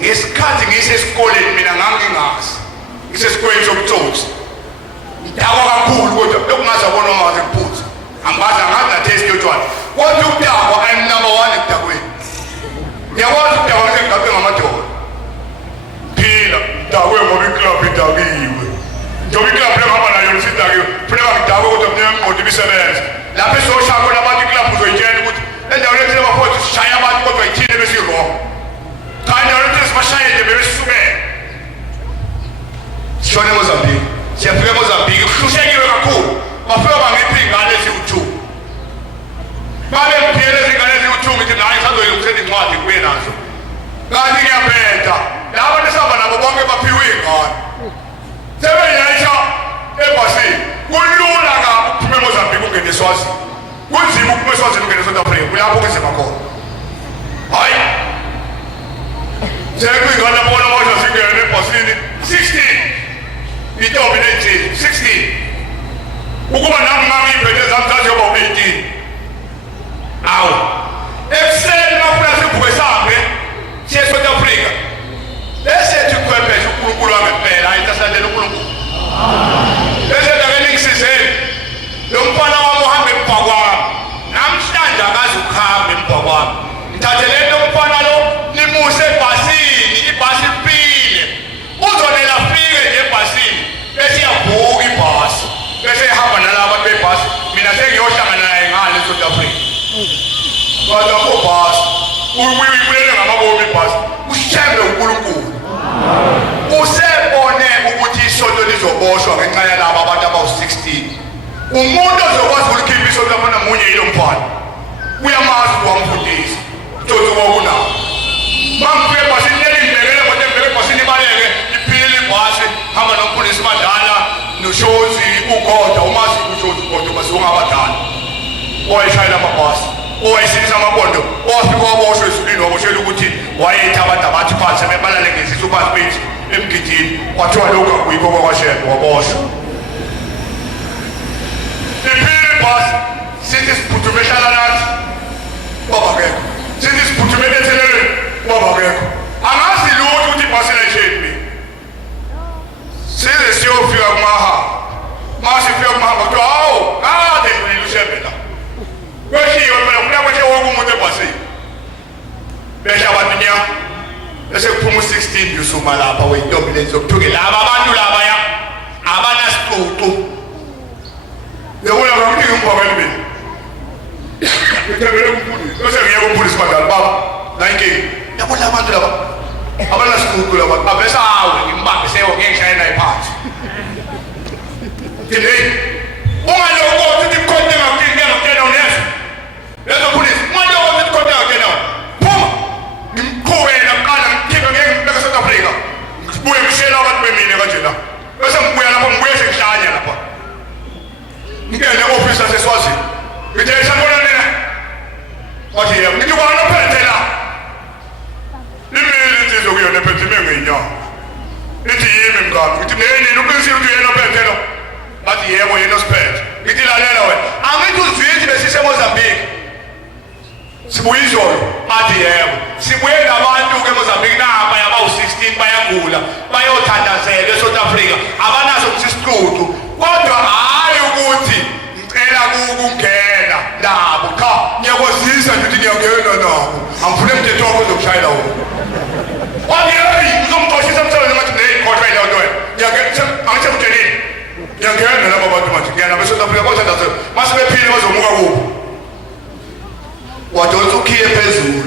ngesikhathi ngisesikoleni mina ngangingazi ngisesikoleni sobutsotsi ngidakwa kakhulu kodwa lokungazi abona waze kuphutha angazi nathesti yotshwala kodwa ukudakwa I'm number 1 ekudakweni ngiyakwazi ukudakwa ngisengigabhe ngamadola phila ngidakwe ngoba iklabhu idakiwe njengoba iklabhu lengihamba nayo nisidakiwe funeka ngidakwe kodwa mina ngqondo imisebenzi lapho esosha khona abantu iklabhu uzoyitshela ukuthi endaweni ethile bafowethu sishaya abantu kodwa yithile besirong cha endaweni ethile sibashaye nje bebesisukela sishone eMozambique siyafika eMozambique kuhlushekiwe kakhulu bafika bangipha iy'ngane eziwu-2 babemphile izingane eziwu-2 ngithi naye sazoyilungisela incwadi kubuye nazo kanti ngiyaphetha laba nesihamba nabo bonke baphiwe iy'ngane sebeyayisha ebhasini kulula kabi ukuphuma eMozambique ungene eSwazini kunzima ukuphuma eSwazini ungene eSouth Africa kulapho kunzima khona hayi sekuyingane abona abasha singene ebhasini 16 intombi ney'nsizwa 16 ukuba nami ngangiyiphethe zami zaziyoba u-18 awu ekuseni mafuna sivuke sihambe siye eSouth Africa lesethu ikhwepheshe uNkulunkulu wangempela hayi tahlalela uNkulunkulu lesethu ake ningisizeni lo mfana abantu bebhasi mina sengiyohlangana naye ngale South Africa kodwa ubhasi uyibulele ngamabomi ibhasi ushembe uNkulunkulu usebone ukuthi isonto lizoboshwa ngenxa yalabo abantu abawu-16 umuntu ozokwazi ukulikhipha isonto lafana munye yilo mfana uyamazi wamfundisa tsotsi wokunawo bangifike ebhasini lelindlekele kodwa embeke ebhasini ibaleke iphile ibhasi hamba nomfundisi madala noshozi ugoda umazi ushozi ugoda masungabadala owayeshayela amabhasi owayesilisa amabondo owafika waboshwa esulini waboshela ukuthi wayetha abantu abathi phansi bebalale ngezisa uphansi bethi emgidini kwathiwa lokhu akuyikho kwakwashembe waboshwa iphile ibhasi sithi siphuthume ehlala nathi baba kekho sithi siphuthume ethelelweni baba kekho angazi lutho ukuthi ibhasi layisheni mina size siyofika kumahamba masifika kumahamba kuthiwa hawu kade dlulile ushembe la kweshiwe phela kufuna kweshe wonke umuntu ebhasini behla abantu nya bese kuphuma u-16 yusuma lapha wentombi lezi zokuthuke laba abantu labaya abanasicucu yabona kakuthi ngumphakeli mina ngithembele kumfundisi bese ngiye kumfundisi badala baba nayinkinga yabona abantu laba abanasicucu laba abese awe ngimbambiseyo ngeke ngishaye naye phansi hey ungaloko uthi khonde ngakutshela uneso lezo police manje ukuthi khonde ngakutshela phuma ngimqhubela qala ngikhiphe ngeke ngibeke South Africa ngibuye ngishela abantu bemini kanje la bese ngibuya lapho ngibuye sengihlanya lapha ngene office yaseSwazini ngithi sambona nina wathi yebo ngithi kwana phethe la imini insizwe kuyona phethe menginya ithi yimi mngani ngithi nini uqinisile ukuthi yena phethe lo bathi yebo yena siphethe ngithi lalela wena angithi uzwithi besise Mozambique sibuye izolo bathi yebo sibuye nabantu ke Mozambique napa yabawu-16 bayagula bayothandazela eSouth Africa abanaso kusisiqudu kodwa hayi ukuthi ngicela ukungena nabo cha ngiyakwazisa ngithi ngiyangena nabo angifune mthetho wakho ozokushayela wona wathi ngizomxoshisa emsebenzini ngathi neyikhohlwa ile nto wena angitshemuthenini ngiyangena labo bantu manje ngiyana beSouth Africa bayothandazela masibephile bazomuka kubo wadonsa ukhiye phezulu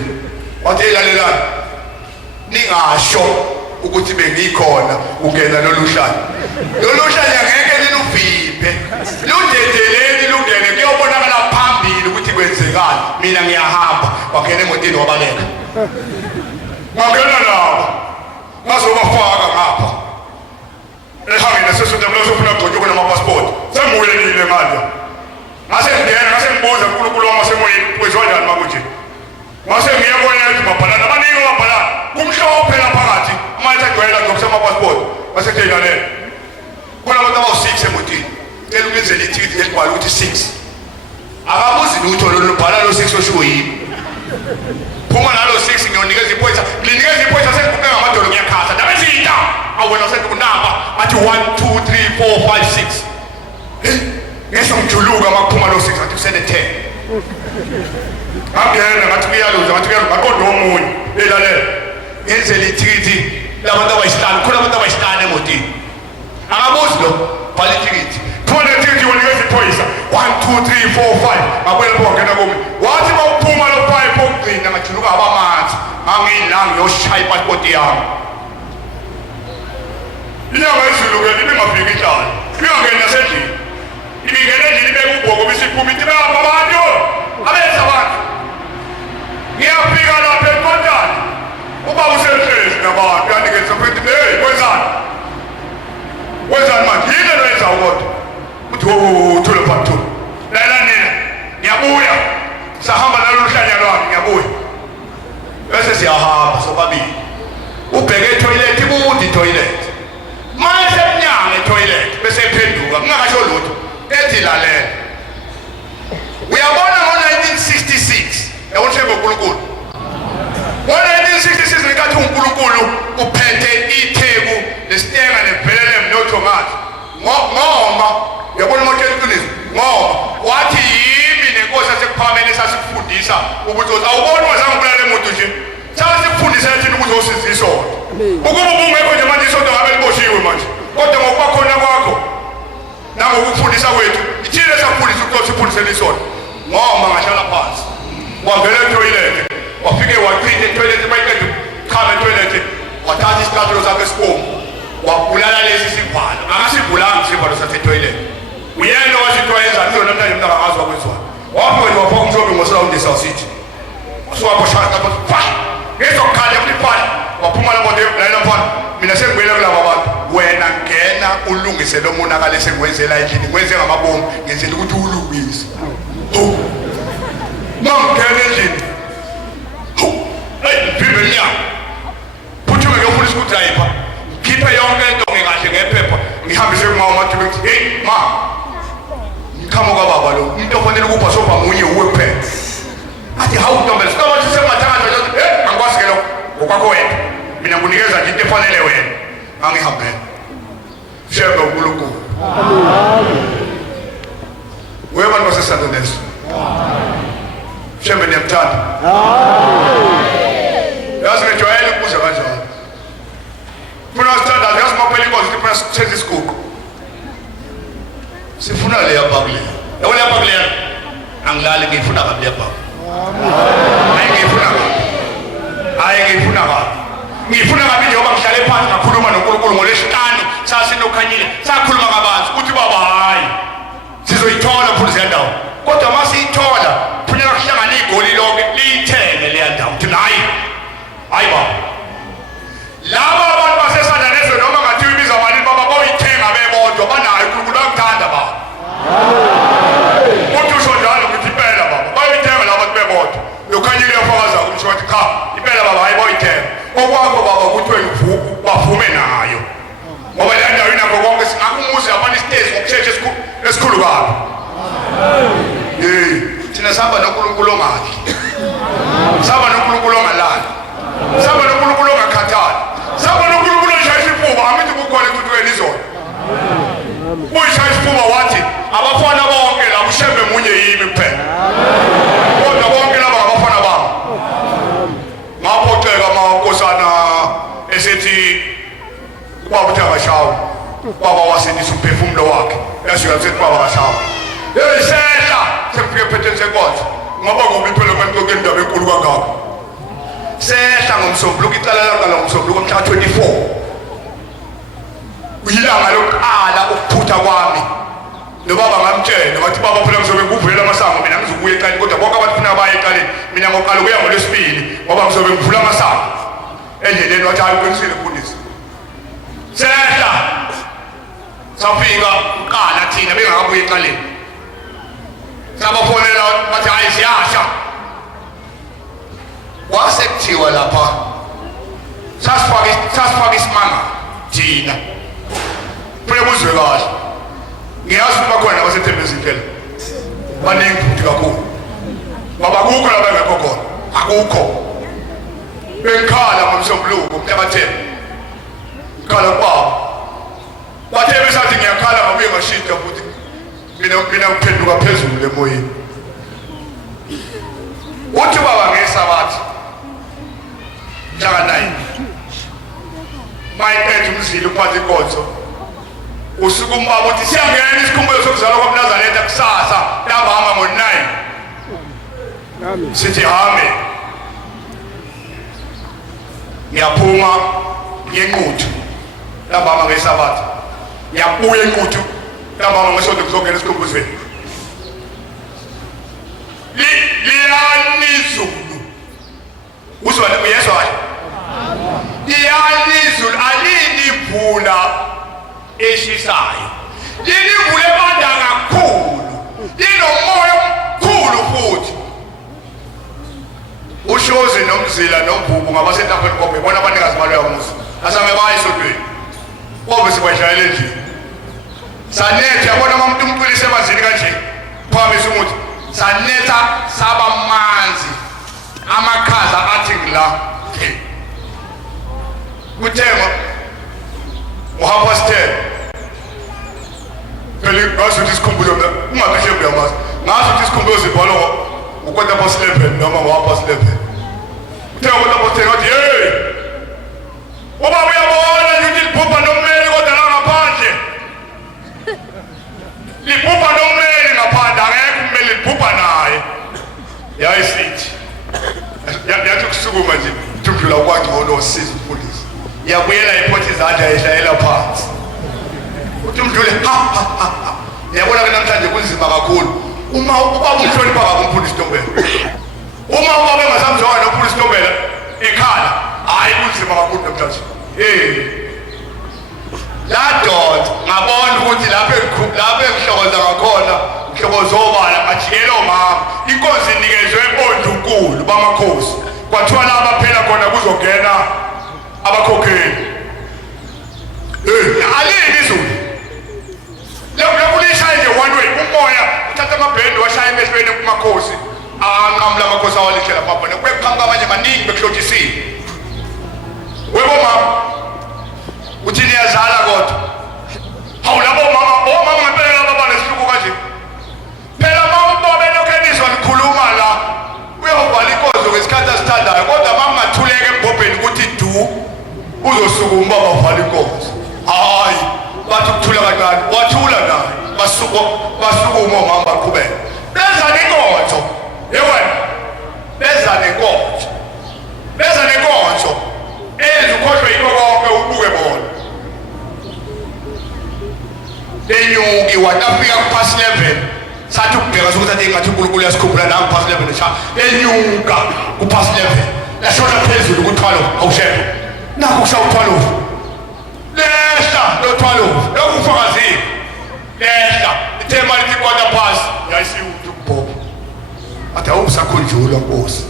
wathi elalelani ningasho ukuthi bengikhona ungena loluhlalo angeke linuviphe ludedeleni lungene kuyobonakala phambili ukuthi kwenzekani mina ngiyahamba wangena emotini wabaleka ngangena nabo ngazobafaka ngapha ehangeni nasesodamla sofuna kugcotshwa namapasipoti sengibuyelile ngalo ngase ngiyena ngase ngibuza uNkulunkulu wami asemoyeni kwenziwa njani makunje ngase ngiye koyethu mabhalana abaningi mabhalana kumhlophe la phakathi manje agcwela ngokuse amapasipoti base kuyilalela khona abantu abawu-6 emotini cela ukwenzela ithikithi elibhala ukuthi 6 akabuzi lutho lolubhala lo-6 oshiwo yini phuma nalo 6 ngiyonikeza iphoyisa nginikeza iphoyisa sengiguqe ngamadolo ngiyakhatha ndabezita awena sekunamba athi 1 2 3 4 5 6 ngesho ngijuluka makuphuma lo 6 athi usele 10 ngangena ngathi kuyaluza ngathi kuyaluza ngaqonda omunye elalela ngenzela ithikithi labantu abayisihlanu khona abantu abayisihlanu emotini akabuzi lo bhala ithikithi khona ithikithi wonikeza iphoyisa 1 2 3 4 5 ngabuyela lapho wangena kumi wathi bawuphuma lo 5 okugcina ngajuluka abamanzi ngangiyilanga ngiyoshaya ipasipoti yami inyanga yezulu-ke ibingafiki inhlalo ibingangeni nasendlini ibingene endlini ibeke ubhoko bisiphuma ithi bapha abantu abenza abantu ngiyafika lapha enkondane ubaba usehlezi nabantu yanikeza futhi hey kwenzani manje yini lo yenzayo kodwa uthi thule phansi thule lalela nina ngiyabuya sahamba nalolu hlanya lwami ngiyabuya bese siyahamba sobabili ubheke etoilet ibude itoilet manje emnyango etoilet bese ephenduka ngingakasho lutho ethi lalela uyabona ngo-1966 yabona ushembe uNkulunkulu ngo-1966 ngenkathi uNkulunkulu uphethe itheku nesitenga nevelelem nothongathi ngoma yabona imoto eqiniso ngoma wathi yimi nenkosi yasekuphakameni esasikufundisa ukuthi awuboni wazange ubulala emoto nje sasikufundisa thina ukuthi osizisa isonto ukuba ubungekho nje manje isonto ngabe liboshiwe manje kodwa ngokuba khona kwakho nangokufundisa kwethu ithile ngilungisele isona ngoma ngahlala phansi wavela etoilet wafike wachitha etoilet bayiqeda khama etoilet wathatha isikhathelo sakhe esibomu wabulala lesi sivalo akasivulanga isivalo sasetoilet uyena wasitwayenza nto namhlanje mntaka ngazwa kwenzwana wafike wafaka umshophi ngosawundi eSouth City wasuwapho shaka fa ngizokhala kuliphala waphuma lapho lapha mina sengibuyela kulabo bantu wena ngena ulungise lo monakalo esengwenzela endlini ngwenze ngamabomu ngenzela ukuthi ulungise mangena endlini bibeli ya phuthume ngiyofuna isikudriver khiphe yonke into ngekahle ngephepha ngihambise kumawa mathube ukuthi hey ma ngiqhamuka baba lo into ofanele ukupha soba munye uwe kuphela athi hawu ntombela sikawathi semathanda nje angikwazi ke lokho ngokwakho wena mina nginikeza nje into efanele wena angihambele shebe uNkulunkulu amen wewe basesandonesi shebe niyamthanda amen yazi ngejwayele ukuza kanjalo funa sithanda yazi maphela inkosi funa sithethe isiguqo sifuna le yababule yabona yababule angilali ngifuna kabi yababule ngifuna kabi njengoba ngihlale phansi ngakhuluma noNkulunkulu ngolesihlanu sasinokhanyile sakhuluma kabanzi ukuthi baba hayi sizoyithola mfundisi yandawo kodwa masiyithola kufuneka kuhlangane igoli lonke liyithenge leya ndawo uthi hayi baba laba abantu basesandaneso noma ngathiwa ibiza malini baba boyithenga bebodwa banayo uNkulunkulu bakuthanda baba uthi usho njalo ukuthi impela baba bayithenga laba bantu bebodwa lokhanyile yafakaza ukuthi wathi cha impela baba hayi boyithenga okwakho baba ukuthi wena bavume nayo ngoba le ndawo inakho konke singakumuzi abantu isitezi ngokusheshe esikhulu kabi thina sihamba noNkulunkulu ongadli sihamba noNkulunkulu ongalali sihamba noNkulunkulu ongakhathali sihamba noNkulunkulu oshaya isifuba amithi kukhona ekuthweni izona uyishaya isifuba wathi abafana bonke labo ushembe munye yimi kuphela kodwa bonke laba ngabafana bami ngaphoxeka mankosana esethi ubaba uthi akashawa baba wasenisa umphefumulo wakhe yasuka sethi baba akashawa sehla sekufike phetheni senkonzo ngoba kubi phela kwentoke indaba enkulu kangaka sehla ngomsombuluko icala langa ngomsombuluko mhla 24 uyilanga lokuqala ukuphutha kwami nobaba ngamtshela wathi baba phela ngizobe ngivula amasango mina ngizobuya eqaleni kodwa bonke abantu funa baye eqaleni mina ngoqala kuya ngolesibili ngoba ngizobe ngivula amasango endleleni wathi hayi kwenisile mfundisi sehla safika uqala thina bengakabuya eqaleni sabafonela bathi hayi siyasha wasekuthiwa lapha sasifaka isimanga thina funa kuzwe kahle ngiyazi ukuthi bakhona abasethembezini phela baningi futhi kakhulu baba kukho la bengekho khona akukho bengikhala ngomsombuluko umntabathemba ngikhala kubaba bathe besathi ngiyakhala ngabuye ngashintsha futhi mina kuphenduka phezulu emoyeni uthi baba ngesabathi mhlaka 9 mayiphethe umzili uphathe inkonzo usuku umbaba uthi siyangena isikhumbuzo sokuzalwa kwaMnazaretha kusasa ntambama ngo9 sithi hame ngiyaphuma ngenquthu ntambama ngesabathi ngiyabuya enquthu ntambama ngesonto ngizongena esikhumbuzweni liyanizulu uzwa uyezwa liyanizulu alinivula eshisayo lilivule banda kakhulu linomoya omkhulu futhi ushozi nomzila nombubu ngabasentafeni konke bona abanikazi baloya muzi asange bayisodweni bobe sikwashayela endlini sanetha yabona umuntu umcwilise emazini kanje phamisa umuthi sanetha saba manzi amakhaza athi ngila kuthema uhamba step phela ngathi isikhumbuzo ungapheshe uyamazi ngathi isikhumbuzo sibhalwa ukwenta past level noma ngapast level uthe ukuthi apostoli wathi hey ubaba uyabona ukuthi liphupha nomeli kodwa la ngaphandle liphupha nomeli ngaphandle akekho umeli uzosiza umfundisi yabuyela iphothi izandla yeshayela phansi uthi umdlule yabona ke namhlanje kunzima kakhulu uma ubaba umhlonipha kakhulu umfundisi Ntombela uma ubaba engasamjonga nomfundisi Ntombela ekhala hayi kunzima kakhulu namhlanje la dot ngabona ukuthi lapha ehlokoza ngakhona ihlokoza obala ajikela omama inkonzo inikezwe ondunkulu bamakhosi kwathiwa laba phela khona kuzongena abakhokheli alini izulu lokulishaye nje one way umoya uthatha amabhendi washaya emehlweni kumakhosi anqamula amakhosi awalishela papa nekweqhamuka abanye maningi bekuhlotshisile webo mama uthi niyazala kodwa hawu labo omama ngempela laba banesihluku kanje phela mawubobe lokheniswa likhuluma la uyovala inkonzo ngesikhathi asithandayo kodwa mangathuleka embhobheni ukuthi du uzosukuma ubaba uvala inkonzo hayi bathi ukuthula kancane wathula naye basukuma omama baqhubeka benza nenkonzo yewena benza nenkonzo enza ukhohlwe yikho konke ubuke bona lenyuki watafika kupasi 11 sathi ukubheka sokuthi ade ngathi uNkulunkulu yasikhumbula nami kupasi 11 cha lenyuka kupasi 11 lashona phezulu ku12 awushephe nakho kushaya u12 lehla lo12 lokufakazile lehla ithema lithi kwata phansi yayisiwuthi ukubhopha athi awusakhunjulwa Nkosi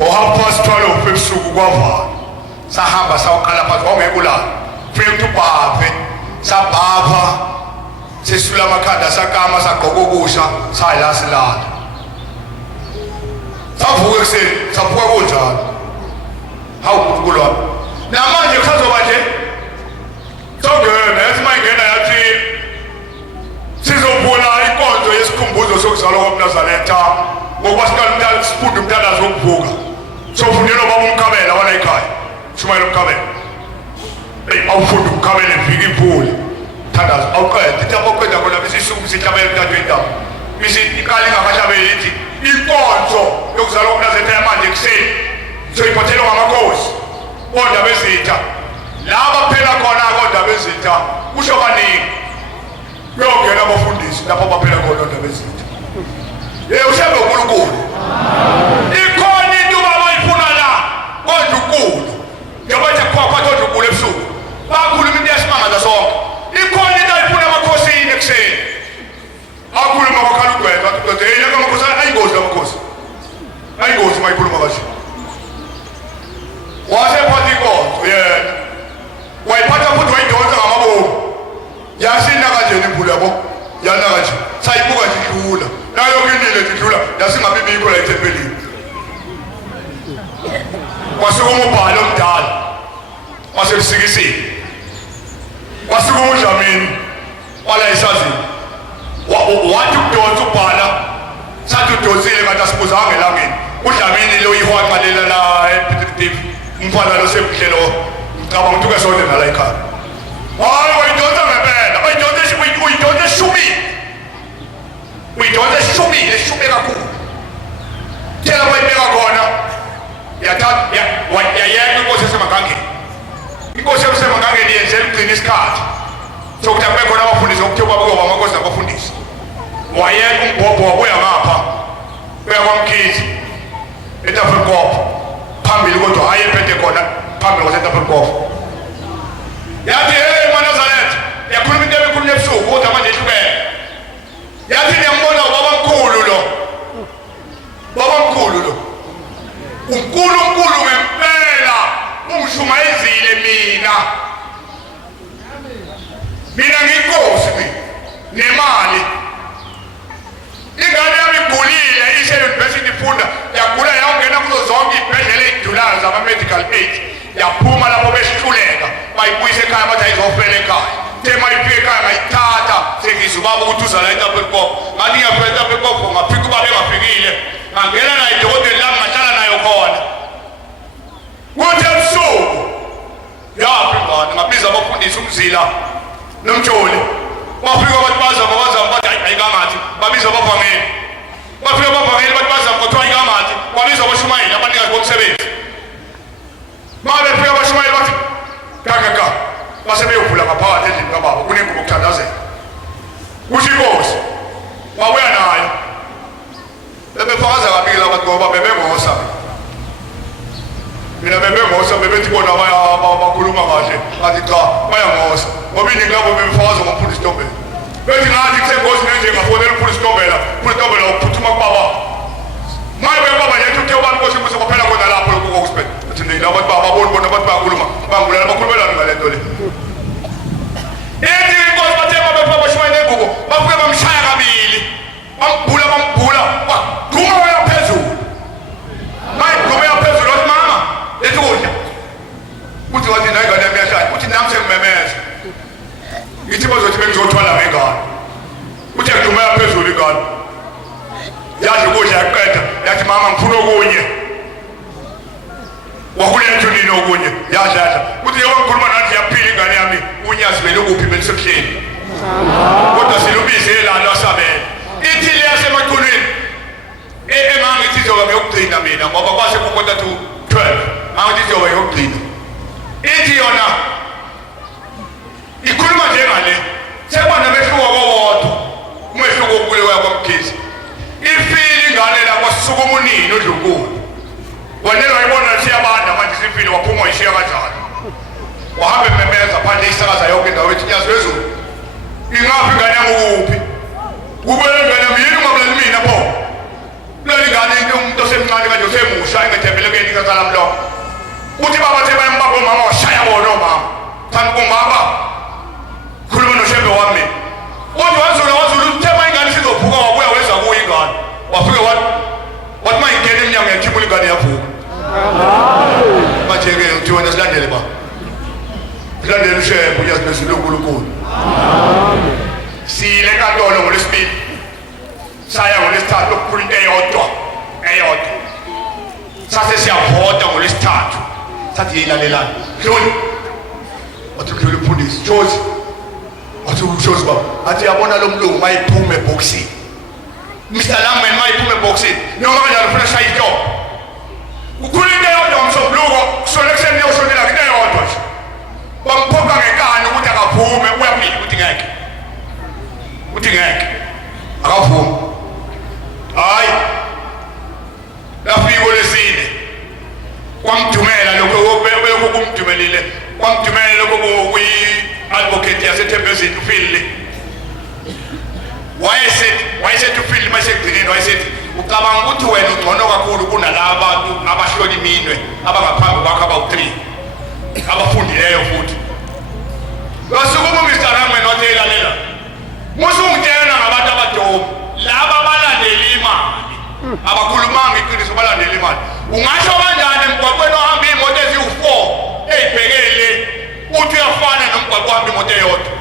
o12 ebusuku kwavala sahamba sawuqala phansi wawungekula fike ukuthi ubhabhe sabhapha sesula amakhanda sakama sagqoka okusha sayila silala savuka ekuseni saphuka kunjalo hawu uNkulunkulu wami namanje kusazoba nje songena yathi mayingena yathi sizobona inkonzo yesikhumbuzo sokuzalwa kwaMnazaretha ngokuba siqala sifunde umthandazo wokuvuka sofundela baba uMkhabela wala ekhaya Shumayela uMkhabela awufunde uMkhabela evika iphuli thandazo awuqeda ithi aboqeda khona besisuku sihlabela umntantweni ndawo bese iqala ingakahlabeli ithi inkonzo yokuzalwa kwaMnazaretha yamanje kuseni soyiphathelwa ngamakhosi kodwa bezitha laba phela khona kodwa bezitha kusho kaningi uyongena abafundisi lapho baphela khona kodwa bezitha ushebe uNkulunkulu ikhona into abayifuna la kodwa uNkulunkulu njengoba kwakho kodwa uNkulunkulu ebusuku bakhuluma into yasimanga sonke ikhona into ayifuna amakhosini ekuseni akhuluma kwakhala ugwetha ukuthi yena kamakhosi ayingozi lamakhosi ayingozi mayikhuluma kanje wasephatha inkonzo yena wayiphatha futhi wayidonsa ngamabomu yasina kanjeni imphula yabo yana kanje sayibuka nje idlula nayo kindile idlula yasingabi bikho la ethempelini kwasuka umbhalo omdala wasebusikisini kwasuka uDlamini wala isazini wathi ukudonsa ubhala sathi udonsile kanti asibuzanga elangeni uDlamini lo ihwaqalela la ePittsburgh umfana lo sebuhlelo ngicabanga ukuthi ukesonde nala ekhaya hayi wayidonsa ngempela uyidonsa shumile kakhulu tela wayibeka khona yayeka inkosi esemagangeni inkosi esemagangeni yenzela ukugcina isikhathi sokuthi akube khona abafundisi okuthi babuka amakhosi nabafundisi wayeka umbhobho wabuya ngapha uya kwaMkhithi eTafelkop phambili kodwa hayi ephethe khona phambili kwaseTafelkop yathi hey Manazaretha yakhuluma into ebikhulunywa ebusuku kodwa manje ihlukene yathi ngiyambona ubaba mkhulu lo uNkulunkulu ngempela ungishumayezile mina ngiyinkosi nemali ingane yami igulile ise-university ifunda yagula yawungena kuzo zonke iy'bhedlela ey'dulayo zama-medical aid yaphuma lapho besihluleka bayibuyisa ekhaya bathi ayizofela ekhaya tema ifike ekhaya ngayithatha sengiza ubaba ukuthi uzala eTafelkop ngathi ngiyafika eTafelkop ngafika ubaba engafikile ngangena naye idokotela lami ngahlala nayo khona kuthi ebusuku yaphi ngane ngabiza abafundisi uMzila noMjoli bafika abantu bazama bathi ayikangathi babiza abavangeli bafika abavangeli bathi bazama kuthiwa ayikangathi kwabiza abashumayeli abanikazi bomsebenzi mabe ngoba bebengosa mina bebengosa bebethi bona bakhuluma kahle athi cha bayangosa ngoba iningi labo bebefakaza ngomfundisi Ntombela bethi ngathi kusengosi nje ngafonela umfundisi Ntombela uphuthuma kubaba maye baba yethu uthe ubani Nkosi kuze kuphela khona lapho lokho kokusiphethe athi nilabo baba babona bona bathi bayakhuluma bangibulala bakhulumelana ngale nto le ethi inkosi bathe baba bashaya nengubo bafike bamshaya kabili bambhula waduma waya phezulu maye duma ya phezulu wathi mama lethi kudla uthi wathi nayi ngane yami yashaya uthi nami sengimemeza ngithi bazothi bengizothwala ngengane uthi duma ya phezulu ingane yathi ukudla yaqeda yathi mama ngifuna okunye wakuletha nini okunye yadla uthi yebo ngikhuluma nathi yaphila ingane yami unyazi vele kuphi benisebuhleni kodwa silubise lalo asabela ithi le yasemathulweni engangithi izoba ngeyokugcina mina ngoba kwase kukota to 12 angithi izoba ngeyokugcina ithi yona ikhuluma njengale sekubona mehluko kowodwa umehluko okuleyo kwamkhizi ifili ingane la kwasukuma unini odlunkulu wanele wayibona siyabanda manje sifile waphuma wayishiya kanjani wahambe memeza phandle isakaza yonke indawo ethi yazwezulu ingaphi ingane yami ukuphi kubele ingane yami yini ungabulali mina pho kulali ingane umuntu osemncane kanje usemusha engethembelekeni kasala mlomo uthi baba the bayambaba omama washaya bona omama thani kungaba khuluma noshembe wami kodwa wazulu uthema ingane sizophuka wabuya weza kuyo ingane wafike wathi mayingene emnyango yakhipula ingane yavuka manje-ke uthi wena silandele ba silandele ushembe uyazimezulu uNkulunkulu siyile enkantolo ngolwesibili saya ngolwesithathu okukhulu into eyodwa sase siyavota ngolwesithathu sathi yilalelani hloni wathi udlule umfundisi Jozi wathi uJozi baba athi yabona lo mlungu mayiphuma ebhokisini Mr. Langman mayiphuma ebhokisini noma kanjalo ufuna shaya ihloko kukhulu into eyodwa ngomsobuluko kusole kuseni yoshonela into eyodwa nje bamphoka ngekani ukuthi akaphume uyaphinda uthi ngeke akaphume hayi lafika lesine kwamdumela lokho kumdumelile kwamdumela lokho kuyi-advocate yaseThembezini uFili wayesethi uFili mayisekugcineni wayesethi ucabanga ukuthi wena ungcono kakhulu kunalaba abantu abahlola iminwe abangaphambi kwakho abawu-3 abafundileyo futhi basukuma uMr. Langman wathi elalela musungitshela ngabantu abadomu laba abalandela imali abakhulumanga iqiniso balandela imali ungasho kanjani emgwaqweni ohamba iy'moto eziwu-4 ey'bhekele uthi uyafana nomgwaqo ohamba imoto eyodwa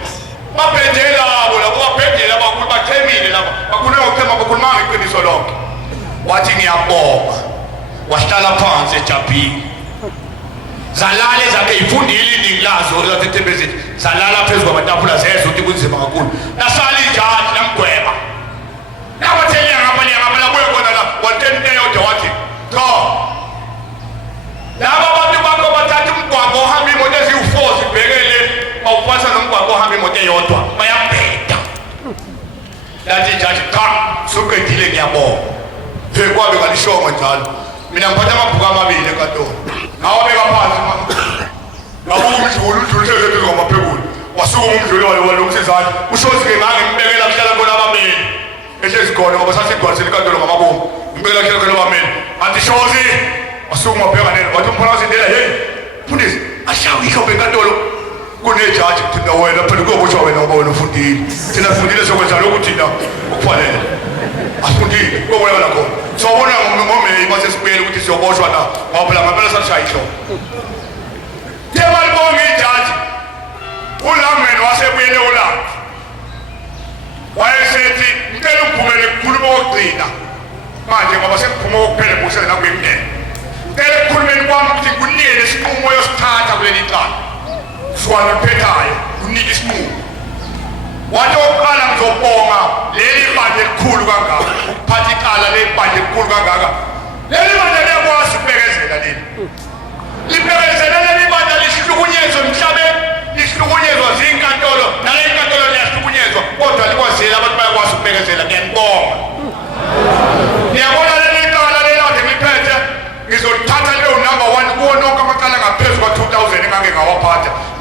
baphendele labo labo baphendele abakhulu bachemile labo bakhulume ngokuthema bakhulumanga iqiniso lonke wathi ngiyabonga wahlala phansi ejabhini zalala ezakhe yifundile iningi lazo zaseThembezini zalala phezu kwamatafula zezwa ukuthi kunzima kakhulu lasala ijaji lamgweba nabatheliya ngapha labuye khona la watena into eyodwa wathi cha laba bantu bakho bathatha umgwaqo ohamba imoto eziwu-4 zibhekele bawupasa nomgwaqo ohamba imoto eyodwa bayabheda lathi ijaji cha suqedile ngiyabonga kwabe ngalishongo njalo mina ngiphatha amabhuku amabili enkantolo ngawabeka phansi ngabuka umdluli usezethu ngamaphekulu wasukuma umdluli walomsizane ushozi-ke ngangimibekela kuhlala khona abameli ehlezi khona ngoba sasigcwalisile enkantolo ngamabomu ngibekela kuhlala khona abameli athi shozi wasukuma bhekanele wathi umphakazindela heyi mfundisi ashawu ihlombe enkantolo kunejaji thina wena phela kuyobotshwa wena ngoba wena ufundile thina sifundile sokwenza lokhu thina okufanele asifundile kokwelakala khona sawubona ngomeyi basesibuyele ukuthi siyoboshwa na ngoba phela ngampela sashaya ihloko tebalibonga ijaji uLangman wasebuyele ulapha wayesethi ngicela ungivumele kukhuluma okugcina manje ngoba sengiphume kokuphela busele nakuyimndeni ngicela ekukhulumeni kwami ukuthi ngikunike lesinqumo yosithatha kuleli cala swana kuphethayo kunike isinqumo wathi okokuqala ngizobonga leli bandla elikhulu kangaka phatha icala leli bandla elikhulu kangaka leli bandla liyakwazi ukubekezela leli libekezela leli bandla lihlukunyezwe emhlabeni lihlukunyezwa zinkantolo nale inkantolo liyahlukunyezwa kodwa likwazile abantu bayakwazi ukubekezela ngiyanibonga ngiyabona leli cala leli ade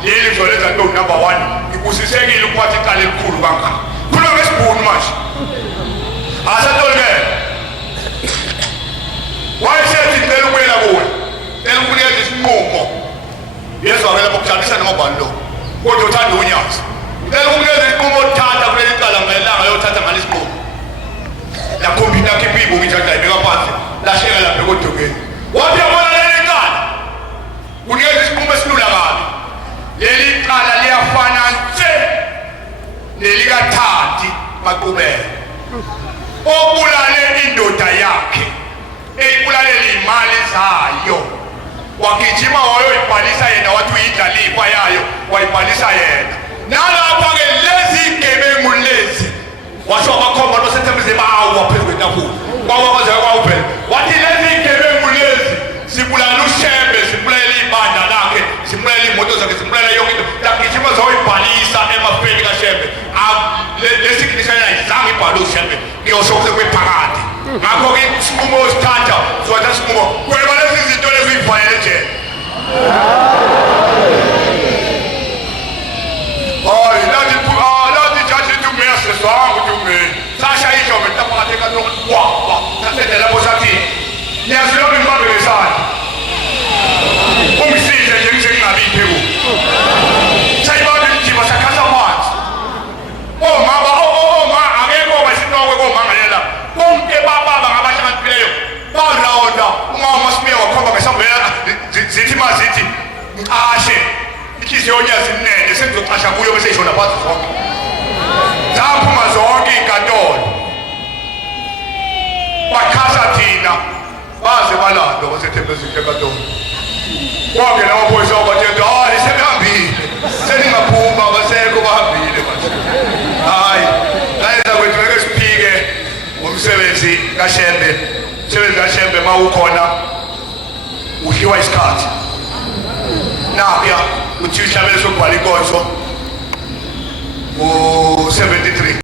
leli zolenza nto number 1 ikusisekile ukuphatha icala elikhulu kangaka khuluma ngesibhunu manje asatolike wayesethi ngicela ukuyela kuwe cela ukunikeza isinqumo yezwakela bokujabulisa noma ubani lo kodwa uthanda unyazi cela ukunikeza isinqumo othatha kuleli cala ngelanga yothatha ngalesinqumo yakhompyutha khipha ibuku ithatha ibeka phansi lahleka lapha ekodokeni wathi yabona leli cala unikeza isinqumo esilula kabi leli cala liyafana nje nelikaThandi Maqubela obulale indoda yakhe eyibulalela imali zayo wagijima wayoyibhalisa yena wathi uyidlalifa yayo wayibhalisa yena nalapha-ke lezi gebengu lezi washo abakhomba nosethembize bawa phezu kwetafula kwakwazeka kwawuphela wathi lezi gebengu lezi zibulala uShembe zibulala ibandla lakhe zibulala imoto zakhe zibulala yonke into yagijima zayoyibhalisa emafeni kaShembe lesignisha yena ayizange ibhale uShembe ngiyosho kusekwephangathi ngakho-ke isinqumo osithatha uzothatha isinqumo kweba lezi zinto lezi uyibhalele nje lathi jaji lithi umeya seswanga ukuthi umeni sashayisha umetapakathi kanokwa sasede lapho sathi niyazilokhu ngibambe ngesandla ungisize nje ngisengingabi ipheku sayibambe imjiba sakhasa amanzi oma akekho basinokwe komangalela bonke bababa ngabahlakaniphileyo barawonda umama sibuye wakhomba ngesambela zithi mazithi ngiqashe inhliziyo yonyazi mnene sengizoqasha kuyo bese ishona phansi zonke zaphuma zonke inkantolo bakhasa thina baze balando basethembezile enkantolo kwangena amaphoyisa wabathetha hayi sebehambile seningaphuma basekho bahambile manje hayi layenza kwethu ngeke siphike ngomsebenzi kaShembe umsebenzi kaShembe ma ukhona udliwa isikhathi napya uthi uhlabele sokubhala inkonzo u-73